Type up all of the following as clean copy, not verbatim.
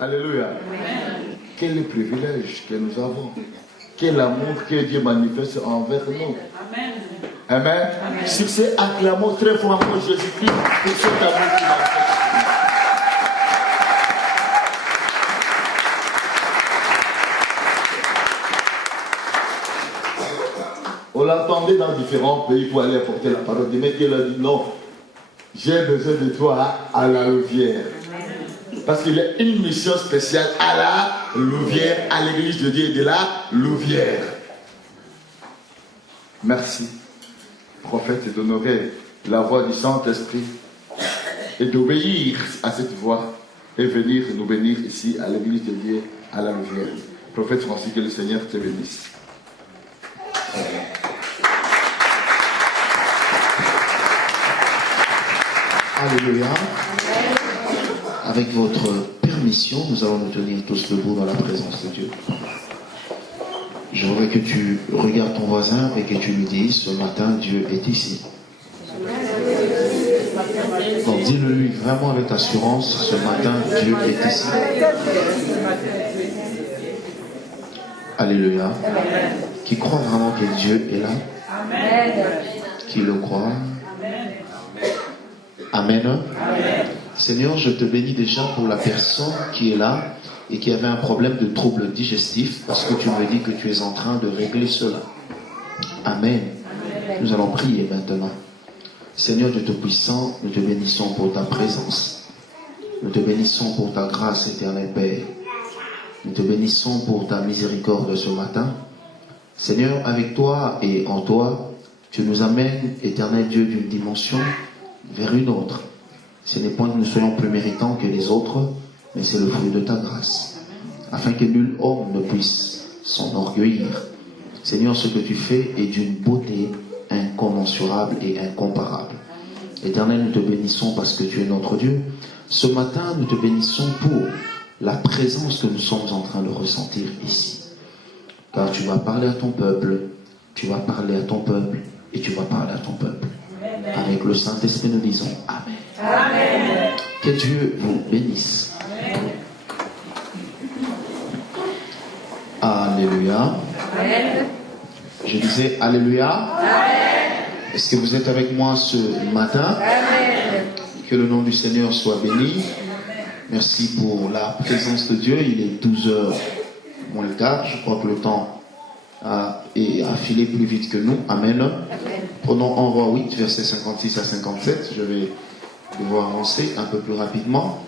Alléluia. Amen. Quel privilège que nous avons. Quel amour que Dieu manifeste envers nous. Amen. Amen. Amen. Sur ces acclamons très fortement Jésus-Christ pour cet amour qu'il a fait. On l'entendait dans différents pays pour aller apporter la parole. Mais Dieu a dit non, j'ai besoin de toi à la Louvière. Parce qu'il y a une mission spéciale à la Louvière, à l'église de Dieu de la Louvière. Merci, prophète, d'honorer la voix du Saint-Esprit et d'obéir à cette voix et venir nous bénir ici à l'église de Dieu à la Louvière. Prophète Francis, que le Seigneur te bénisse. Alléluia. Avec votre permission, nous allons nous tenir tous debout dans la présence de Dieu. Je voudrais que tu regardes ton voisin et que tu lui dises, ce matin, Dieu est ici. Donc dis-le lui vraiment avec assurance, ce matin, Dieu est ici. Alléluia. Qui croit vraiment que Dieu est là? Qui le croit? Amen. Amen. Seigneur, je te bénis déjà pour la personne qui est là et qui avait un problème de trouble digestif, parce que tu me dis que tu es en train de régler cela. Amen. Amen. Nous allons prier maintenant. Seigneur Dieu Tout-Puissant, nous te bénissons pour ta présence. Nous te bénissons pour ta grâce, éternel Père. Nous te bénissons pour ta miséricorde ce matin. Seigneur, avec toi et en toi, tu nous amènes, éternel Dieu, d'une dimension vers une autre. Ce n'est point que nous soyons plus méritants que les autres, mais c'est le fruit de ta grâce, afin que nul homme ne puisse s'enorgueillir. Seigneur, ce que tu fais est d'une beauté incommensurable et incomparable. Éternel, nous te bénissons parce que tu es notre Dieu. Ce matin, nous te bénissons pour la présence que nous sommes en train de ressentir ici. Car tu vas parler à ton peuple, tu vas parler à ton peuple, et tu vas parler à ton peuple. Avec le Saint-Esprit, nous disons Amen. Amen. Que Dieu vous bénisse. Amen. Alléluia. Amen. Je disais Alléluia. Amen. Est-ce que vous êtes avec moi ce matin? Amen. Que le nom du Seigneur soit béni. Merci pour la présence de Dieu. Il est 12h moins le quart. Je crois que le temps a filé plus vite que nous. Amen. Amen. Prenons en Romains 8, versets 56 à 57. Je vais devoir avancer un peu plus rapidement,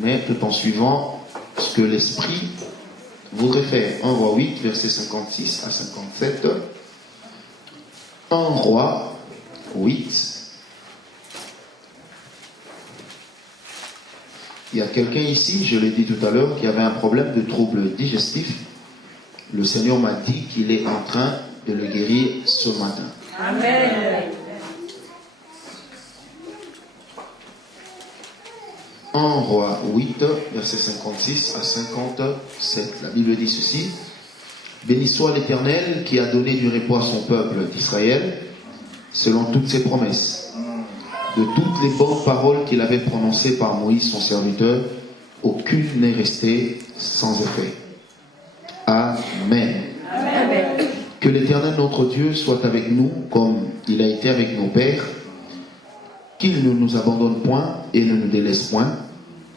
mais tout en suivant ce que l'Esprit voudrait faire. 1 Roi 8, versets 56 à 57. 1 Roi 8. Il y a quelqu'un ici, je l'ai dit tout à l'heure, qui avait un problème de trouble digestif. Le Seigneur m'a dit qu'il est en train de le guérir ce matin. Amen. 1 Roi 8, versets 56 à 57. La Bible dit ceci. Béni soit l'Éternel qui a donné du repos à son peuple d'Israël, selon toutes ses promesses. De toutes les bonnes paroles qu'il avait prononcées par Moïse son serviteur, aucune n'est restée sans effet. Amen. Amen. Que l'Éternel notre Dieu soit avec nous comme il a été avec nos pères, qu'il ne nous abandonne point et ne nous délaisse point,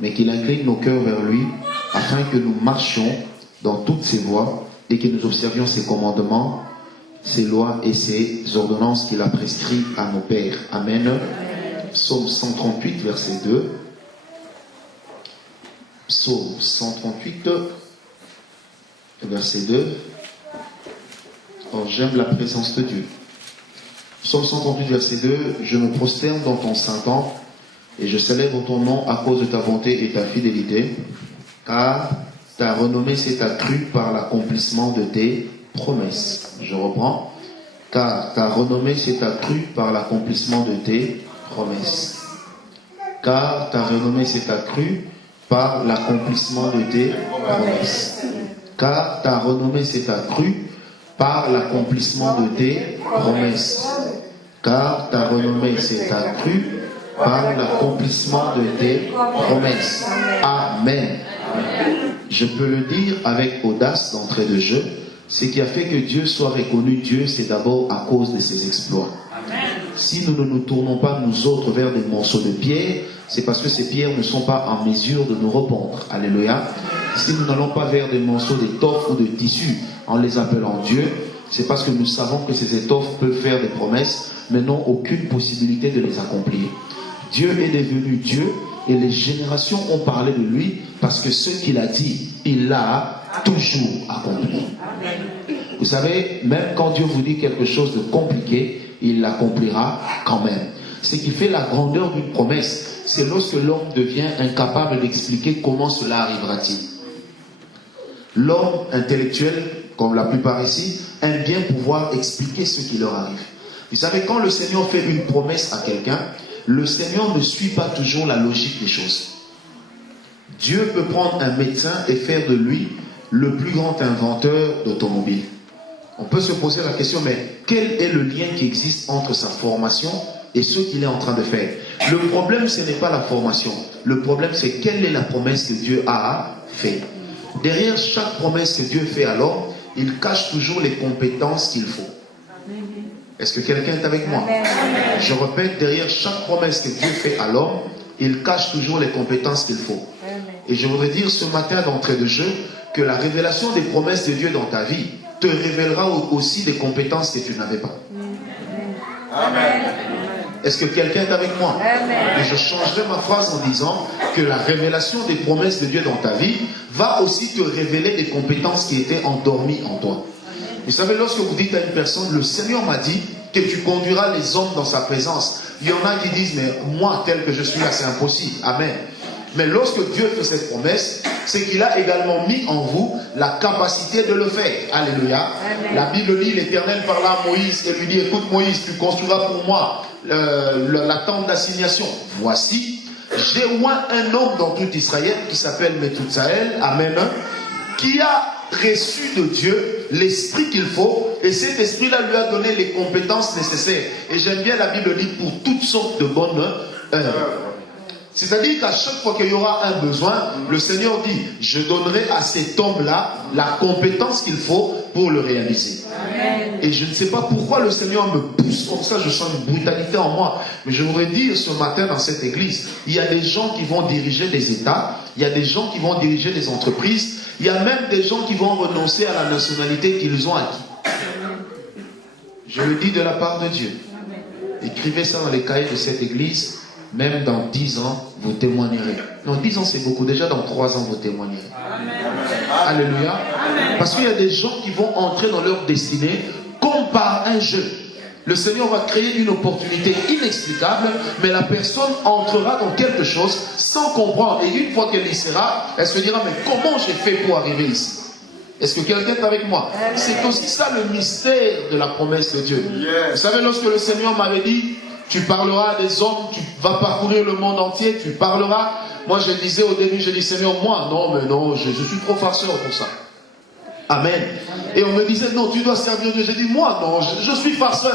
mais qu'il incline nos cœurs vers lui, afin que nous marchions dans toutes ses voies et que nous observions ses commandements, ses lois et ses ordonnances qu'il a prescrits à nos pères. Amen. Amen. Psaume 138, verset 2. Psaume 138, verset 2. Oh, j'aime la présence de Dieu. Psaume 138, verset 2. Je me prosterne dans ton saint temple et je célèbre ton nom à cause de ta bonté et ta fidélité, car ta renommée s'est accrue par l'accomplissement de tes promesses. Je reprends. Car ta renommée s'est accrue par l'accomplissement de tes promesses. Car ta renommée s'est accrue par l'accomplissement de tes promesses. Car ta renommée s'est accrue par l'accomplissement de tes promesses. Car ta renommée s'est accrue par l'accomplissement de tes promesses. Amen. Je peux le dire avec audace d'entrée de jeu, ce qui a fait que Dieu soit reconnu Dieu, c'est d'abord à cause de ses exploits. Si nous ne nous tournons pas nous autres vers des morceaux de pierre, c'est parce que ces pierres ne sont pas en mesure de nous répondre. Alléluia. Si nous n'allons pas vers des morceaux d'étoffe ou de tissu en les appelant Dieu, c'est parce que nous savons que ces étoffes peuvent faire des promesses, mais n'ont aucune possibilité de les accomplir. Dieu est devenu Dieu et les générations ont parlé de lui parce que ce qu'il a dit, il l'a toujours accompli. Vous savez, même quand Dieu vous dit quelque chose de compliqué, il l'accomplira quand même. Ce qui fait la grandeur d'une promesse, c'est lorsque l'homme devient incapable d'expliquer comment cela arrivera-t-il. L'homme intellectuel, comme la plupart ici, aime bien pouvoir expliquer ce qui leur arrive. Vous savez, quand le Seigneur fait une promesse à quelqu'un, le Seigneur ne suit pas toujours la logique des choses. Dieu peut prendre un médecin et faire de lui le plus grand inventeur d'automobile. On peut se poser la question, mais quel est le lien qui existe entre sa formation et ce qu'il est en train de faire? Le problème, ce n'est pas la formation. Le problème, c'est quelle est la promesse que Dieu a fait. Derrière chaque promesse que Dieu fait à l'homme, il cache toujours les compétences qu'il faut. Est-ce que quelqu'un est avec moi? Je répète, derrière chaque promesse que Dieu fait à l'homme, il cache toujours les compétences qu'il faut. Et je voudrais dire ce matin d'entrée de jeu que la révélation des promesses de Dieu dans ta vie te révélera aussi des compétences que tu n'avais pas. Amen. Est-ce que quelqu'un est avec moi? Et je changerai ma phrase en disant que la révélation des promesses de Dieu dans ta vie va aussi te révéler des compétences qui étaient endormies en toi. Vous savez, lorsque vous dites à une personne, le Seigneur m'a dit que tu conduiras les hommes dans sa présence. Il y en a qui disent, mais moi, tel que je suis là, c'est impossible. Amen. Mais lorsque Dieu fait cette promesse, c'est qu'il a également mis en vous la capacité de le faire. Alléluia. Amen. La Bible dit, l'Éternel parla à Moïse et lui dit, écoute Moïse, tu construiras pour moi la tente d'assignation. Voici, j'ai oint un homme dans tout Israël qui s'appelle Methusaël. Amen. Qui a reçu de Dieu l'esprit qu'il faut, et cet esprit-là lui a donné les compétences nécessaires. Et j'aime bien la Bible dit pour toutes sortes de bonnes œuvres. C'est-à-dire qu'à chaque fois qu'il y aura un besoin, le Seigneur dit, je donnerai à cet homme-là la compétence qu'il faut pour le réaliser. Amen. Et je ne sais pas pourquoi le Seigneur me pousse comme ça, je sens une brutalité en moi. Mais je voudrais dire ce matin dans cette église, il y a des gens qui vont diriger des États, il y a des gens qui vont diriger des entreprises, il y a même des gens qui vont renoncer à la nationalité qu'ils ont acquis. Je le dis de la part de Dieu. Écrivez ça dans les cahiers de cette église. Même dans 10 ans, vous témoignerez. Non, 10 ans c'est beaucoup. Déjà dans 3 ans, vous témoignerez. Amen. Alléluia. Amen. Parce qu'il y a des gens qui vont entrer dans leur destinée comme par un jeu. Le Seigneur va créer une opportunité inexplicable, mais la personne entrera dans quelque chose sans comprendre. Et une fois qu'elle y sera, elle se dira, mais comment j'ai fait pour arriver ici? Est-ce que quelqu'un est avec moi? C'est aussi ça le mystère de la promesse de Dieu. Vous savez, lorsque le Seigneur m'avait dit, tu parleras à des hommes, tu vas parcourir le monde entier, tu parleras. Moi, je disais au début, je dis, Seigneur, moi, non, mais non, je suis trop farceur pour ça. Amen. Et on me disait, non, tu dois servir Dieu. J'ai dit, moi, non, je suis farceur.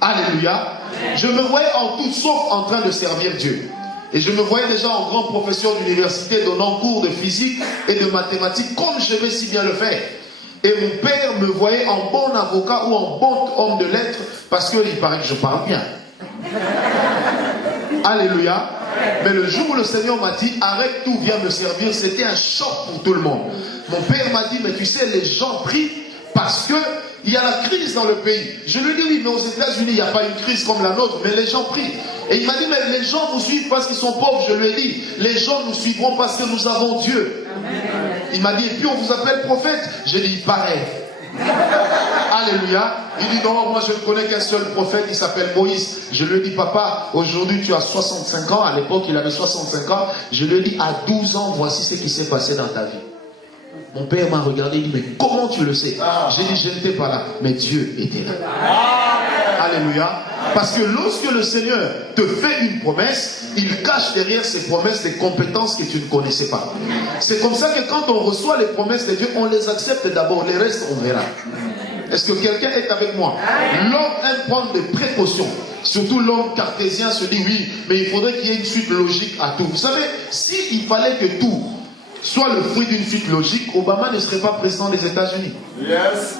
Alléluia. Je me voyais en toute sorte en train de servir Dieu. Et je me voyais déjà en grand professeur d'université donnant cours de physique et de mathématiques, comme je vais si bien le faire. Et mon père me voyait en bon avocat ou en bon homme de lettres, parce qu'il paraît que je parle bien. Alléluia. Mais le jour où le Seigneur m'a dit, arrête tout, viens me servir, c'était un choc pour tout le monde. Mon père m'a dit, mais tu sais, les gens prient parce que il y a la crise dans le pays. Je lui ai dit, oui, mais aux États-Unis, il n'y a pas une crise comme la nôtre, mais les gens prient. Et il m'a dit, mais les gens nous suivent parce qu'ils sont pauvres. Je lui ai dit, les gens nous suivront parce que nous avons Dieu. Amen. Il m'a dit, et puis on vous appelle prophète. J'ai dit, pareil. Alléluia. Il dit, non, moi je ne connais qu'un seul prophète, il s'appelle Moïse. Je lui ai dit, papa, aujourd'hui tu as 65 ans. À l'époque, il avait 65 ans. Je lui ai dit, à 12 ans, voici ce qui s'est passé dans ta vie. Mon père m'a regardé, il dit, mais comment tu le sais? J'ai dit, je n'étais pas là, mais Dieu était là. Alléluia. Parce que lorsque le Seigneur te fait une promesse, il cache derrière ces promesses des compétences que tu ne connaissais pas. C'est comme ça que quand on reçoit les promesses de Dieu, on les accepte d'abord, les restes on verra. Est-ce que quelqu'un est avec moi? L'homme aime prendre des précautions. Surtout l'homme cartésien se dit oui, mais il faudrait qu'il y ait une suite logique à tout. Vous savez, s'il fallait que tout soit le fruit d'une suite logique, Obama ne serait pas président des États-Unis. Yes.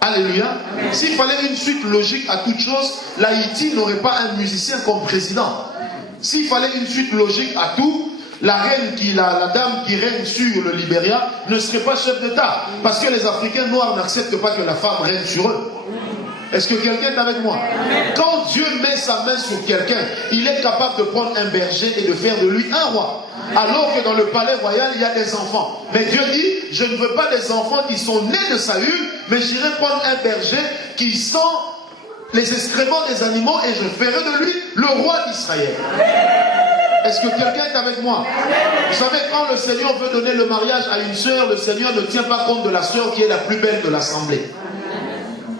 Alléluia. S'il fallait une suite logique à toute chose, l'Haïti n'aurait pas un musicien comme président. S'il fallait une suite logique à tout, la dame qui règne sur le Libéria ne serait pas chef d'État. Parce que les Africains noirs n'acceptent pas que la femme règne sur eux. Est-ce que quelqu'un est avec moi? Quand Dieu met sa main sur quelqu'un, il est capable de prendre un berger et de faire de lui un roi. Alors que dans le palais royal, il y a des enfants. Mais Dieu dit, je ne veux pas des enfants qui sont nés de Saül, mais j'irai prendre un berger qui sent les excréments des animaux et je ferai de lui le roi d'Israël. Est-ce que quelqu'un est avec moi? Vous savez, quand le Seigneur veut donner le mariage à une sœur, le Seigneur ne tient pas compte de la sœur qui est la plus belle de l'assemblée.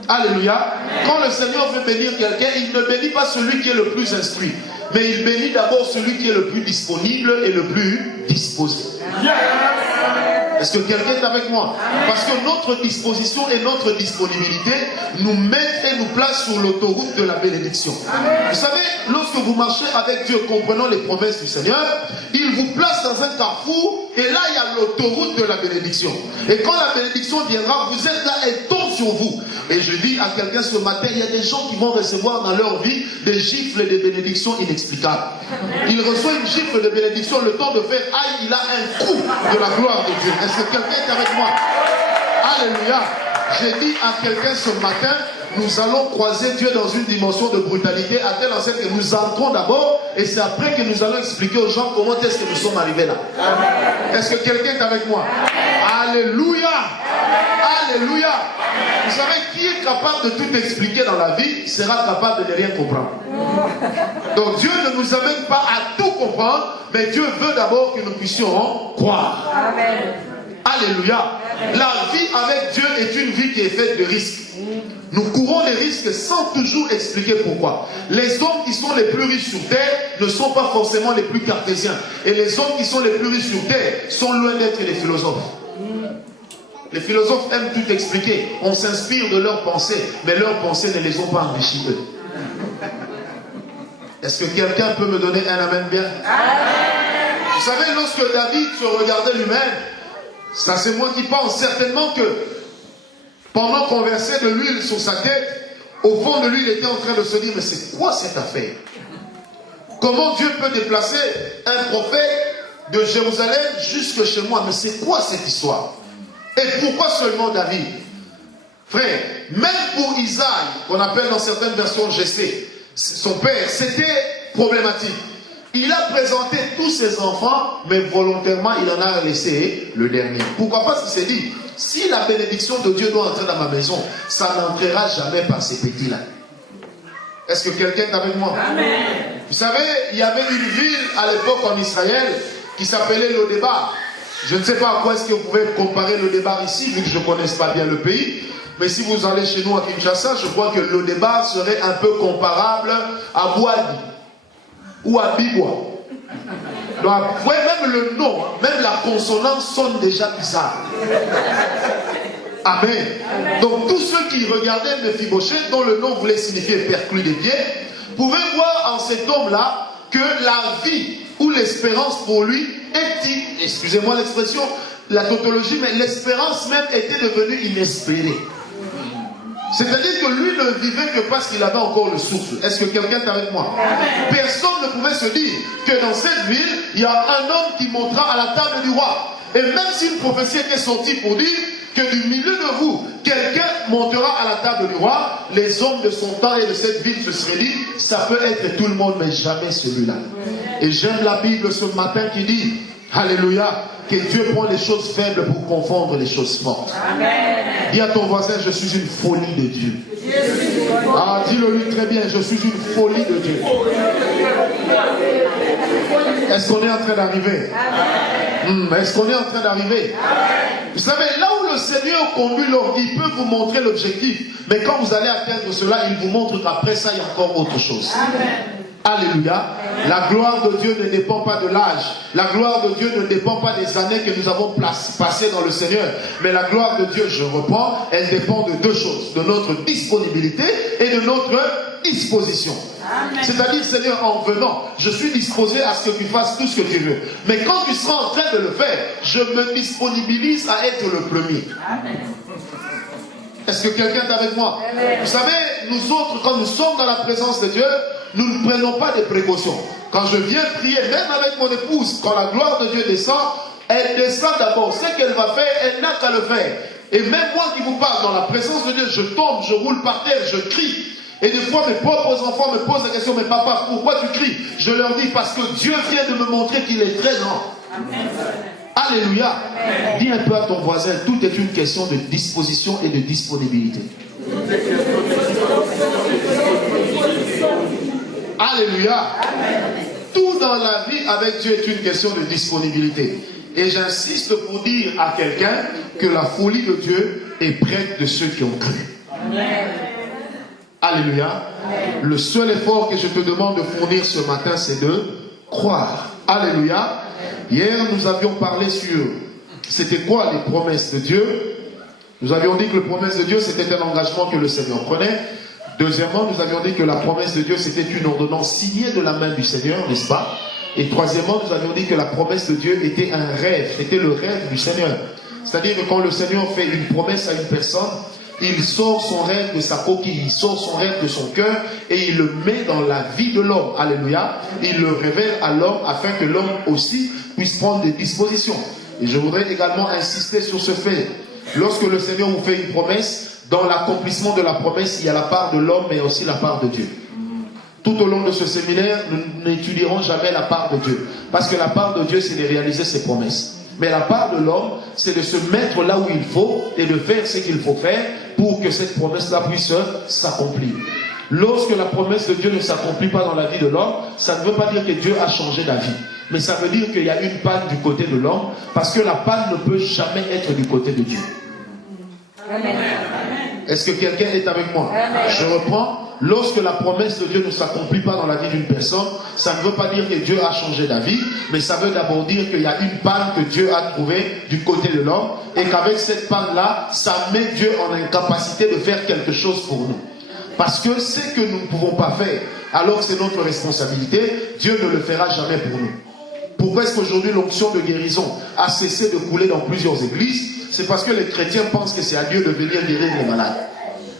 Alléluia. Quand le Seigneur veut bénir quelqu'un, il ne bénit pas celui qui est le plus instruit, mais il bénit d'abord celui qui est le plus disponible et le plus disposé. Est-ce que quelqu'un est avec moi? Parce que notre disposition et notre disponibilité nous mettent et nous placent sur l'autoroute de la bénédiction. Vous savez, lorsque vous marchez avec Dieu, comprenant les promesses du Seigneur, il vous place dans un carrefour et là il y a l'autoroute de la bénédiction. Et quand la bénédiction viendra, vous êtes là et tombe sur vous. Et je dis à quelqu'un ce matin, il y a des gens qui vont recevoir dans leur vie des gifles et des bénédictions inexplicables. Il reçoit une gifle de bénédiction, le temps de faire aïe, il a un coup de la gloire de Dieu. Est-ce que quelqu'un est avec moi? Alléluia. J'ai dit à quelqu'un ce matin, nous allons croiser Dieu dans une dimension de brutalité à telle enseigne que nous entrons d'abord et c'est après que nous allons expliquer aux gens comment est-ce que nous sommes arrivés là. Est-ce que quelqu'un est avec moi? Alléluia. Alléluia. Vous savez, qui est capable de tout expliquer dans la vie sera capable de ne rien comprendre. Donc Dieu ne nous amène pas à tout comprendre, mais Dieu veut d'abord que nous puissions croire. Amen. Alléluia. La vie avec Dieu est une vie qui est faite de risques. Nous courons les risques sans toujours expliquer pourquoi. Les hommes qui sont les plus riches sur terre ne sont pas forcément les plus cartésiens. Et les hommes qui sont les plus riches sur terre sont loin d'être des philosophes. Les philosophes aiment tout expliquer. On s'inspire de leurs pensées, mais leurs pensées ne les ont pas enrichis eux. Est-ce que quelqu'un peut me donner un amen bien? Vous savez, lorsque David se regardait lui-même, ça c'est moi qui pense, certainement que pendant qu'on versait de l'huile sur sa tête, au fond de lui, il était en train de se dire, mais c'est quoi cette affaire? Comment Dieu peut déplacer un prophète de Jérusalem jusque chez moi? Mais c'est quoi cette histoire? Et pourquoi seulement David? Frère, même pour Isaïe, qu'on appelle dans certaines versions Jessé, son père, c'était problématique. Il a présenté tous ses enfants, mais volontairement, il en a laissé le dernier. Pourquoi pas? Parce qu'il s'est dit, si la bénédiction de Dieu doit entrer dans ma maison, ça n'entrera jamais par ces petits-là. Est-ce que quelqu'un est avec moi? Amen. Vous savez, il y avait une ville à l'époque en Israël qui s'appelait Lo-Débar. Je ne sais pas à quoi est-ce que vous pouvez comparer Lo-Débar ici, vu que je ne connaisse pas bien le pays. Mais si vous allez chez nous à Kinshasa, je crois que Lo-Débar serait un peu comparable à Boadi ou à Bibois. Donc, ouais, même le nom, même la consonance sonne déjà bizarre. Amen. Donc tous ceux qui regardaient Mephibosheth, dont le nom voulait signifier perclus des pieds, pouvaient voir en cet homme-là que la vie ou l'espérance pour lui était, excusez-moi l'expression, la tautologie, mais l'espérance même était devenue inespérée. C'est-à-dire que lui ne vivait que parce qu'il avait encore le souffle. Est-ce que quelqu'un est avec moi? Personne ne pouvait se dire que dans cette ville, il y a un homme qui montera à la table du roi. Et même si une prophétie était sortie pour dire que du milieu de vous, quelqu'un montera à la table du roi, les hommes de son temps et de cette ville se seraient dit, ça peut être tout le monde, mais jamais celui-là. Et j'aime la Bible ce matin qui dit, alléluia, que Dieu prend les choses faibles pour confondre les choses fortes. Amen. Dis à ton voisin, je suis une folie de Dieu. Ah, dis-le lui très bien, je suis une folie de Dieu. Est-ce qu'on est en train d'arriver? Est-ce qu'on est en train d'arriver? Vous savez, là où le Seigneur conduit l'homme, il peut vous montrer l'objectif. Mais quand vous allez atteindre cela, il vous montre qu'après ça, il y a encore autre chose. Amen. Alléluia. La gloire de Dieu ne dépend pas de l'âge. La gloire de Dieu ne dépend pas des années que nous avons passées dans le Seigneur. Mais la gloire de Dieu, je reprends, elle dépend de deux choses. De notre disponibilité et de notre disposition. C'est-à-dire, Seigneur, en venant, je suis disposé à ce que tu fasses tout ce que tu veux. Mais quand tu seras en train de le faire, je me disponibilise à être le premier. Est-ce que quelqu'un est avec moi? Vous savez, nous autres, quand nous sommes dans la présence de Dieu, nous ne prenons pas des précautions. Quand je viens prier, même avec mon épouse, quand la gloire de Dieu descend, elle descend d'abord. Ce qu'elle va faire, elle n'a qu'à le faire. Et même moi qui vous parle, dans la présence de Dieu, je tombe, je roule par terre, je crie. Et des fois, mes propres enfants me posent la question, mais papa, pourquoi tu cries? Je leur dis, parce que Dieu vient de me montrer qu'il est très grand. Amen. Alléluia. Amen. Dis un peu à ton voisin, tout est une question de disposition et de disponibilité. Alléluia. Amen. Tout dans la vie avec Dieu est une question de disponibilité. Et j'insiste pour dire à quelqu'un que la folie de Dieu est près de ceux qui ont cru. Amen. Alléluia. Amen. Le seul effort que je te demande de fournir ce matin, c'est de croire. Alléluia. Amen. Hier, nous avions parlé sur c'était quoi les promesses de Dieu. Nous avions dit que les promesses de Dieu, c'était un engagement que le Seigneur prenait. Deuxièmement, nous avions dit que la promesse de Dieu, c'était une ordonnance signée de la main du Seigneur, n'est-ce pas? Et troisièmement, nous avions dit que la promesse de Dieu était un rêve, c'était le rêve du Seigneur. C'est-à-dire que quand le Seigneur fait une promesse à une personne, il sort son rêve de sa coquille, il sort son rêve de son cœur et il le met dans la vie de l'homme. Alléluia. Il le révèle à l'homme afin que l'homme aussi puisse prendre des dispositions. Et je voudrais également insister sur ce fait. Lorsque le Seigneur vous fait une promesse, dans l'accomplissement de la promesse, il y a la part de l'homme mais aussi la part de Dieu. Tout au long de ce séminaire, nous n'étudierons jamais la part de Dieu. Parce que la part de Dieu, c'est de réaliser ses promesses. Mais la part de l'homme, c'est de se mettre là où il faut et de faire ce qu'il faut faire pour que cette promesse-là puisse s'accomplir. Lorsque la promesse de Dieu ne s'accomplit pas dans la vie de l'homme, ça ne veut pas dire que Dieu a changé d'avis. Mais ça veut dire qu'il y a une panne du côté de l'homme, parce que la panne ne peut jamais être du côté de Dieu. Amen. Est-ce que quelqu'un est avec moi? Amen. Je reprends. Lorsque la promesse de Dieu ne s'accomplit pas dans la vie d'une personne, ça ne veut pas dire que Dieu a changé d'avis, mais ça veut d'abord dire qu'il y a une panne que Dieu a trouvée du côté de l'homme, et qu'avec cette panne-là, ça met Dieu en incapacité de faire quelque chose pour nous. Parce que ce que nous ne pouvons pas faire, alors que c'est notre responsabilité, Dieu ne le fera jamais pour nous. Pourquoi est-ce qu'aujourd'hui l'onction de guérison a cessé de couler dans plusieurs églises? C'est parce que les chrétiens pensent que c'est à Dieu de venir guérir les malades.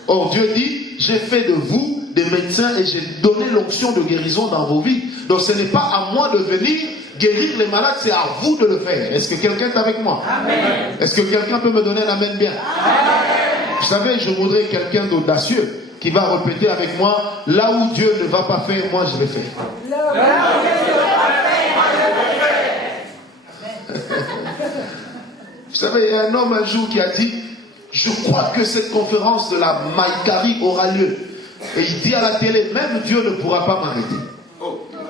Or Dieu dit, j'ai fait de vous des médecins et j'ai donné l'onction de guérison dans vos vies. Donc ce n'est pas à moi de venir guérir les malades, c'est à vous de le faire. Est-ce que quelqu'un est avec moi? Amen. Est-ce que quelqu'un peut me donner un amen bien? Amen. Vous savez, je voudrais quelqu'un d'audacieux qui va répéter avec moi, là où Dieu ne va pas faire, moi je vais faire. Vous savez, il y a un homme un jour qui a dit, je crois que cette conférence de la Maïkari aura lieu. Et il dit à la télé, même Dieu ne pourra pas m'arrêter.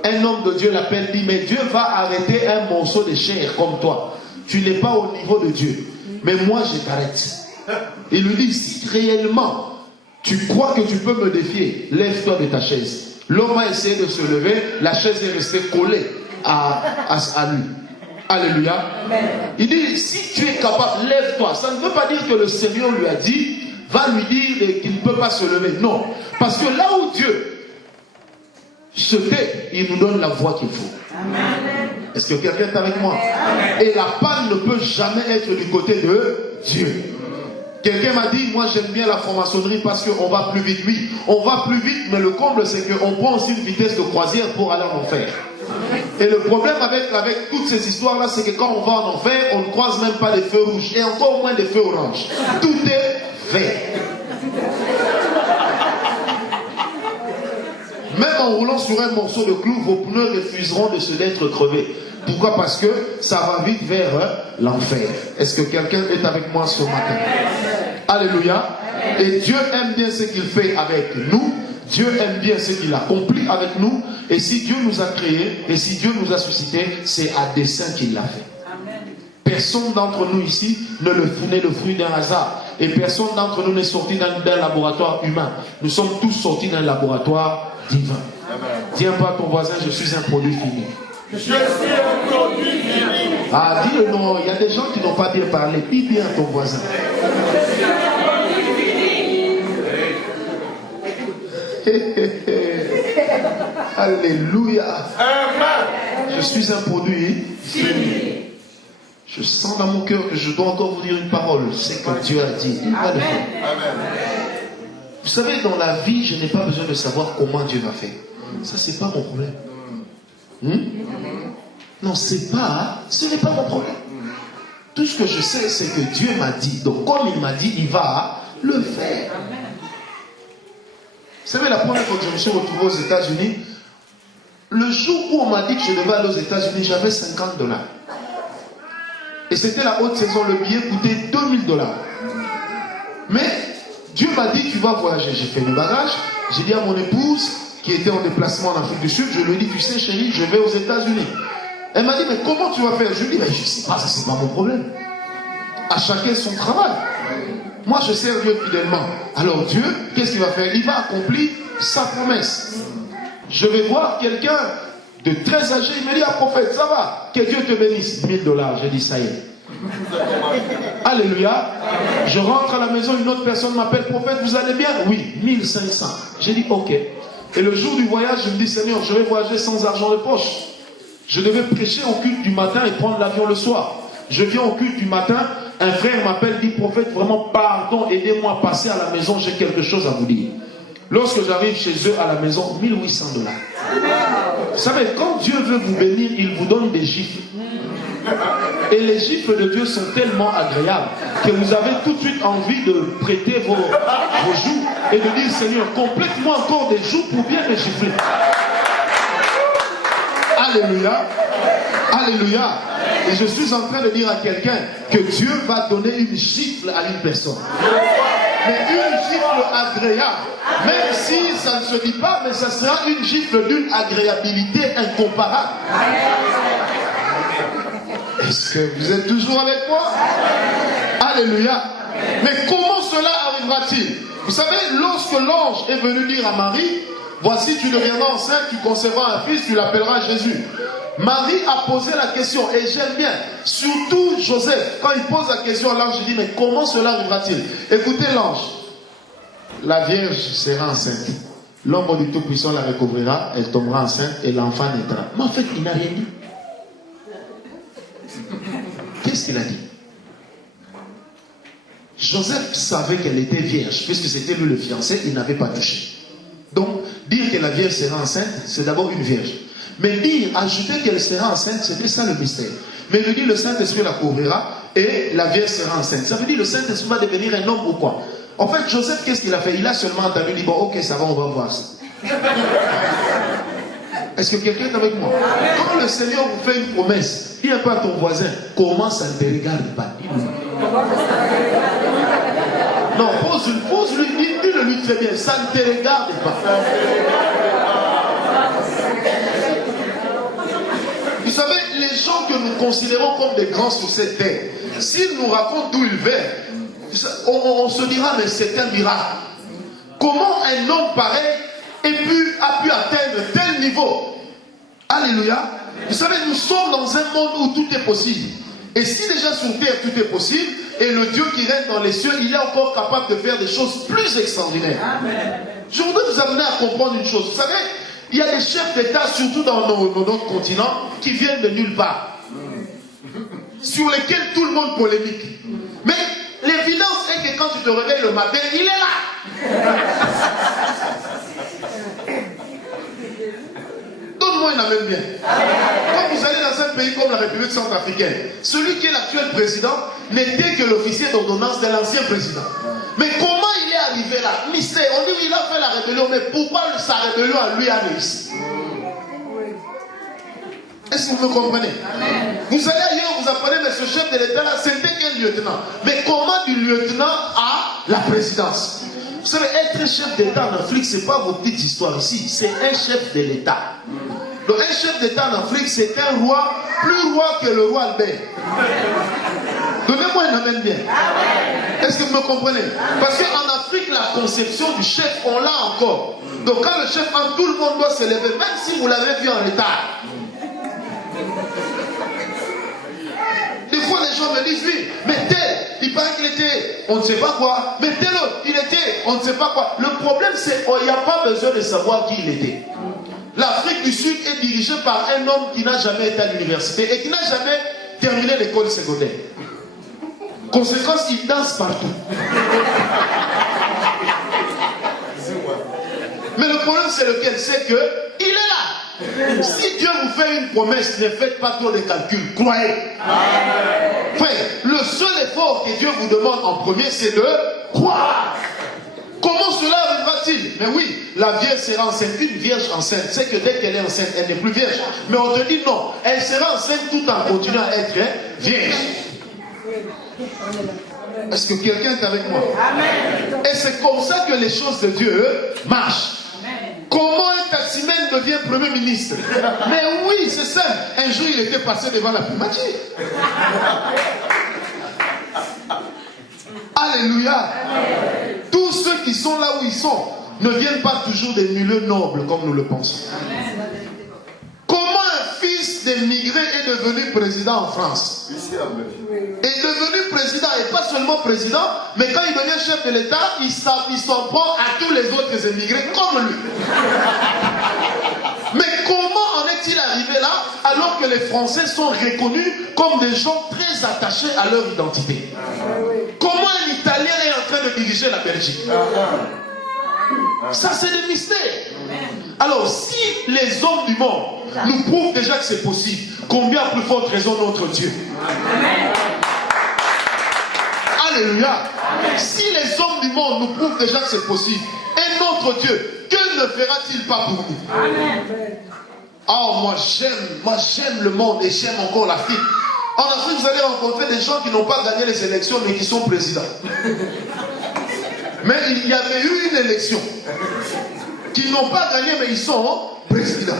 Un homme de Dieu l'appelle, dit, mais Dieu va arrêter un morceau de chair comme toi. Tu n'es pas au niveau de Dieu. Mais moi, je t'arrête. Il lui dit, si réellement tu crois que tu peux me défier, lève-toi de ta chaise. L'homme a essayé de se lever, la chaise est restée collée à lui. Alléluia. Amen. Il dit, si tu es capable, lève-toi. Ça ne veut pas dire que le Seigneur lui a dit, va lui dire qu'il ne peut pas se lever. Non. Parce que là où Dieu se tait, il nous donne la voie qu'il faut. Amen. Est-ce que quelqu'un est avec moi? Amen. Et la panne ne peut jamais être du côté de Dieu. Quelqu'un m'a dit, moi j'aime bien la franc-maçonnerie parce qu'on va plus vite. Oui, on va plus vite, mais le comble c'est qu'on prend aussi une vitesse de croisière pour aller en enfer. Et le problème avec toutes ces histoires-là, c'est que quand on va en enfer, on ne croise même pas des feux rouges et encore moins des feux oranges. Tout est vert. Même en roulant sur un morceau de clou, vos pneus refuseront d'être crevés. Pourquoi? Parce que ça va vite vers l'enfer. Est-ce que quelqu'un est avec moi ce matin? Alléluia. Et Dieu aime bien ce qu'il fait avec nous. Dieu aime bien ce qu'il accomplit avec nous. Et si Dieu nous a créés, et si Dieu nous a suscités, c'est à dessein qu'il l'a fait. Personne d'entre nous ici n'est le fruit d'un hasard. Et personne d'entre nous n'est sorti d'un laboratoire humain. Nous sommes tous sortis d'un laboratoire divin. Amen. Dis un peu à ton voisin, je suis un produit fini. Je suis un produit fini. Ah, dis le nom. Il y a des gens qui n'ont pas bien parlé. Dis bien à ton voisin. Alléluia. Je suis un produit fini. Je sens dans mon cœur que je dois encore vous dire une parole. C'est que Dieu a dit. Il va le faire. Vous savez, dans la vie, je n'ai pas besoin de savoir comment Dieu va faire. Ça, c'est pas mon problème. Non, ce n'est pas mon problème. Tout ce que je sais, c'est que Dieu m'a dit. Donc, comme il m'a dit, il va le faire. Vous savez, la première fois que je me suis retrouvé aux États-Unis, le jour où on m'a dit que je devais aller aux États-Unis, j'avais $50. Et c'était la haute saison, le billet coûtait $2000. Mais Dieu m'a dit, tu vas voyager. J'ai fait le bagage, j'ai dit à mon épouse, qui était en déplacement en Afrique du Sud, je lui ai dit, tu sais chérie, je vais aux États-Unis. Elle m'a dit, mais comment tu vas faire? Je lui ai dit, mais je ne sais pas, ça c'est pas mon problème. À chacun son travail. Moi je sers Dieu fidèlement. Alors Dieu, qu'est-ce qu'il va faire? Il va accomplir sa promesse. Je vais voir quelqu'un de très âgé, il me dit, ah prophète, ça va, que Dieu te bénisse. $1000. J'ai dit, ça y est. Alléluia. Je rentre à la maison, une autre personne m'appelle, prophète, vous allez bien? Oui, 1500. J'ai dit, ok. Et le jour du voyage, je me dis, Seigneur, je vais voyager sans argent de poche. Je devais prêcher au culte du matin et prendre l'avion le soir. Je viens au culte du matin, un frère m'appelle, dit, prophète, vraiment, pardon, aidez-moi à passer à la maison, j'ai quelque chose à vous dire. Lorsque j'arrive chez eux à la maison, $1800. Vous savez, quand Dieu veut vous bénir, il vous donne des gifles. Et les gifles de Dieu sont tellement agréables que vous avez tout de suite envie de prêter vos joues et de dire, Seigneur, complète-moi encore des joues pour bien me gifler. Alléluia. Alléluia. Et je suis en train de dire à quelqu'un que Dieu va donner une gifle à une personne. Mais une gifle agréable. Même si ça ne se dit pas, mais ça sera une gifle d'une agréabilité incomparable. Est-ce que vous êtes toujours avec moi? Alléluia. Mais comment cela arrivera-t-il? Vous savez, lorsque l'ange est venu dire à Marie, voici tu deviendras enceinte, tu concevras un fils, tu l'appelleras Jésus. Marie a posé la question, et j'aime bien, surtout Joseph, quand il pose la question à l'ange, il dit, mais comment cela arrivera-t-il? Écoutez l'ange, la Vierge sera enceinte, l'homme du Tout-Puissant la recouvrira, elle tombera enceinte et l'enfant naîtra. Mais en fait, il n'a rien dit. Qu'est-ce qu'il a dit? Joseph savait qu'elle était vierge, puisque c'était lui le fiancé, il n'avait pas touché. Donc, dire que la Vierge sera enceinte, c'est d'abord une vierge. Mais dire, ajouter qu'elle sera enceinte, c'était ça le mystère. Mais il dit, le Saint-Esprit la couvrira et la Vierge sera enceinte. Ça veut dire, le Saint-Esprit va devenir un homme ou quoi? En fait, Joseph, qu'est-ce qu'il a fait? Il a seulement entendu, il dit, bon, ok, ça va, on va voir ça. Est-ce que quelqu'un est avec moi? Quand le Seigneur vous fait une promesse, dis un peu à ton voisin, comment ça ne te regarde pas? Non, pose-lui, dis-le lui très bien, ça ne te regarde pas. Vous savez, les gens que nous considérons comme des grands sur cette terre, s'ils nous racontent d'où ils viennent, on se dira, mais c'est un miracle. Comment un homme pareil a pu atteindre tel niveau? Alléluia. Vous savez, nous sommes dans un monde où tout est possible. Et si déjà sur terre tout est possible, et le Dieu qui règne dans les cieux, il est encore capable de faire des choses plus extraordinaires. Amen. Je voudrais vous amener à comprendre une chose. Vous savez, il y a des chefs d'État, surtout dans notre continent, qui viennent de nulle part. Sur lesquels tout le monde polémique. Mais l'évidence est que quand tu te réveilles le matin, il est là. Donne-moi une amène bien. Quand vous allez dans un pays comme la République centrafricaine, celui qui est l'actuel président n'était que l'officier d'ordonnance de l'ancien président. Mais comment il est arrivé là? Mystère. On dit qu'il a fait la rébellion, mais pourquoi sa rébellion à lui a réussi? Est-ce que vous me comprenez? Vous allez ailleurs, vous apprenez, mais ce chef de l'État là, c'était qu'un lieutenant. Mais comment du lieutenant à la présidence? Vous savez, être chef d'État en Afrique, ce n'est pas vos petites histoires ici. C'est un chef de l'État. Donc un chef d'État en Afrique, c'est un roi, plus roi que le roi Albert. Donnez-moi un amen bien. Est-ce que vous me comprenez? Parce qu'en Afrique, la conception du chef, on l'a encore. Donc quand le chef entre, tout le monde doit se lever, même si vous l'avez vu en retard. Des fois, les gens me disent, oui, mais tel, il paraît qu'il était, on ne sait pas quoi. Mais tel autre, il était, on ne sait pas quoi. Le problème, c'est qu'il n'y a pas besoin de savoir qui il était. L'Afrique du Sud est dirigée par un homme qui n'a jamais été à l'université et qui n'a jamais terminé l'école secondaire. Conséquence, il danse partout. Mais le problème, c'est lequel? C'est que il est là. Si Dieu vous fait une promesse, ne faites pas trop de calculs. Croyez. Frère, le seul effort que Dieu vous demande en premier, c'est de croire. Comment cela arrivera-t-il? Mais oui, la vierge sera enceinte. Une vierge enceinte, c'est que dès qu'elle est enceinte, elle n'est plus vierge. Mais on te dit non, elle sera enceinte tout en continuant à être vierge. Est-ce que quelqu'un est avec moi? Amen. Et c'est comme ça que les choses de Dieu marchent. Amen. Comment un taximène devient premier ministre? Mais oui, c'est simple. Un jour, il était passé devant la primature. Alléluia. Amen. Tous ceux qui sont là où ils sont ne viennent pas toujours des milieux nobles comme nous le pensons. Amen. Comment un fils d'émigré est devenu président en France? Est devenu président, et pas seulement président, mais quand il devient chef de l'État, il s'en prend à tous les autres émigrés comme lui. Mais comment en est-il arrivé là, alors que les Français sont reconnus comme des gens très attachés à leur identité? Comment un Italien est en train de diriger la Belgique? Ça, c'est des mystères. Alors, si les hommes du monde nous prouvent déjà que c'est possible, combien plus forte raison notre Dieu? Amen. Alléluia. Amen. Si les hommes du monde nous prouvent déjà que c'est possible, et notre Dieu, que ne fera-t-il pas pour nous? Amen. Oh, moi j'aime le monde et j'aime encore l'Afrique. En Afrique, vous allez rencontrer des gens qui n'ont pas gagné les élections, mais qui sont présidents. Mais il y avait eu une élection. Qui n'ont pas gagné, mais ils sont présidents.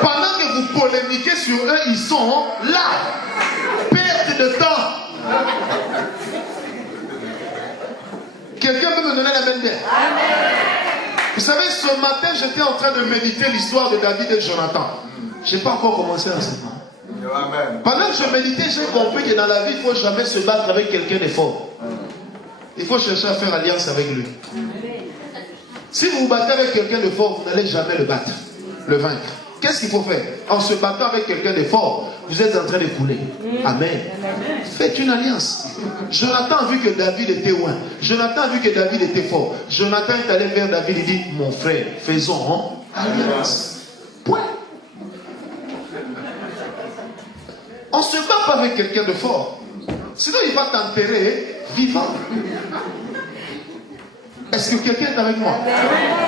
Pendant que vous polémiquez sur eux, ils sont là. Perte de temps. Quelqu'un peut me donner la main bien? Vous savez, ce matin, j'étais en train de méditer l'histoire de David et Jonathan. Je n'ai pas encore commencé l'enseignement. Pendant que je méditais, j'ai compris que dans la vie, il ne faut jamais se battre avec quelqu'un de fort. Il faut chercher à faire alliance avec lui. Si vous vous battez avec quelqu'un de fort, vous n'allez jamais le battre, le vaincre. Qu'est-ce qu'il faut faire? En se battant avec quelqu'un de fort, vous êtes en train de couler. Amen. Faites une alliance. Jonathan a vu que David était loin. Jonathan a vu que David était fort. Jonathan est allé vers David et dit, mon frère, faisons alliance. Point. On ne se bat pas avec quelqu'un de fort. Sinon, il va t'enterrer vivant. Est-ce que quelqu'un est avec moi?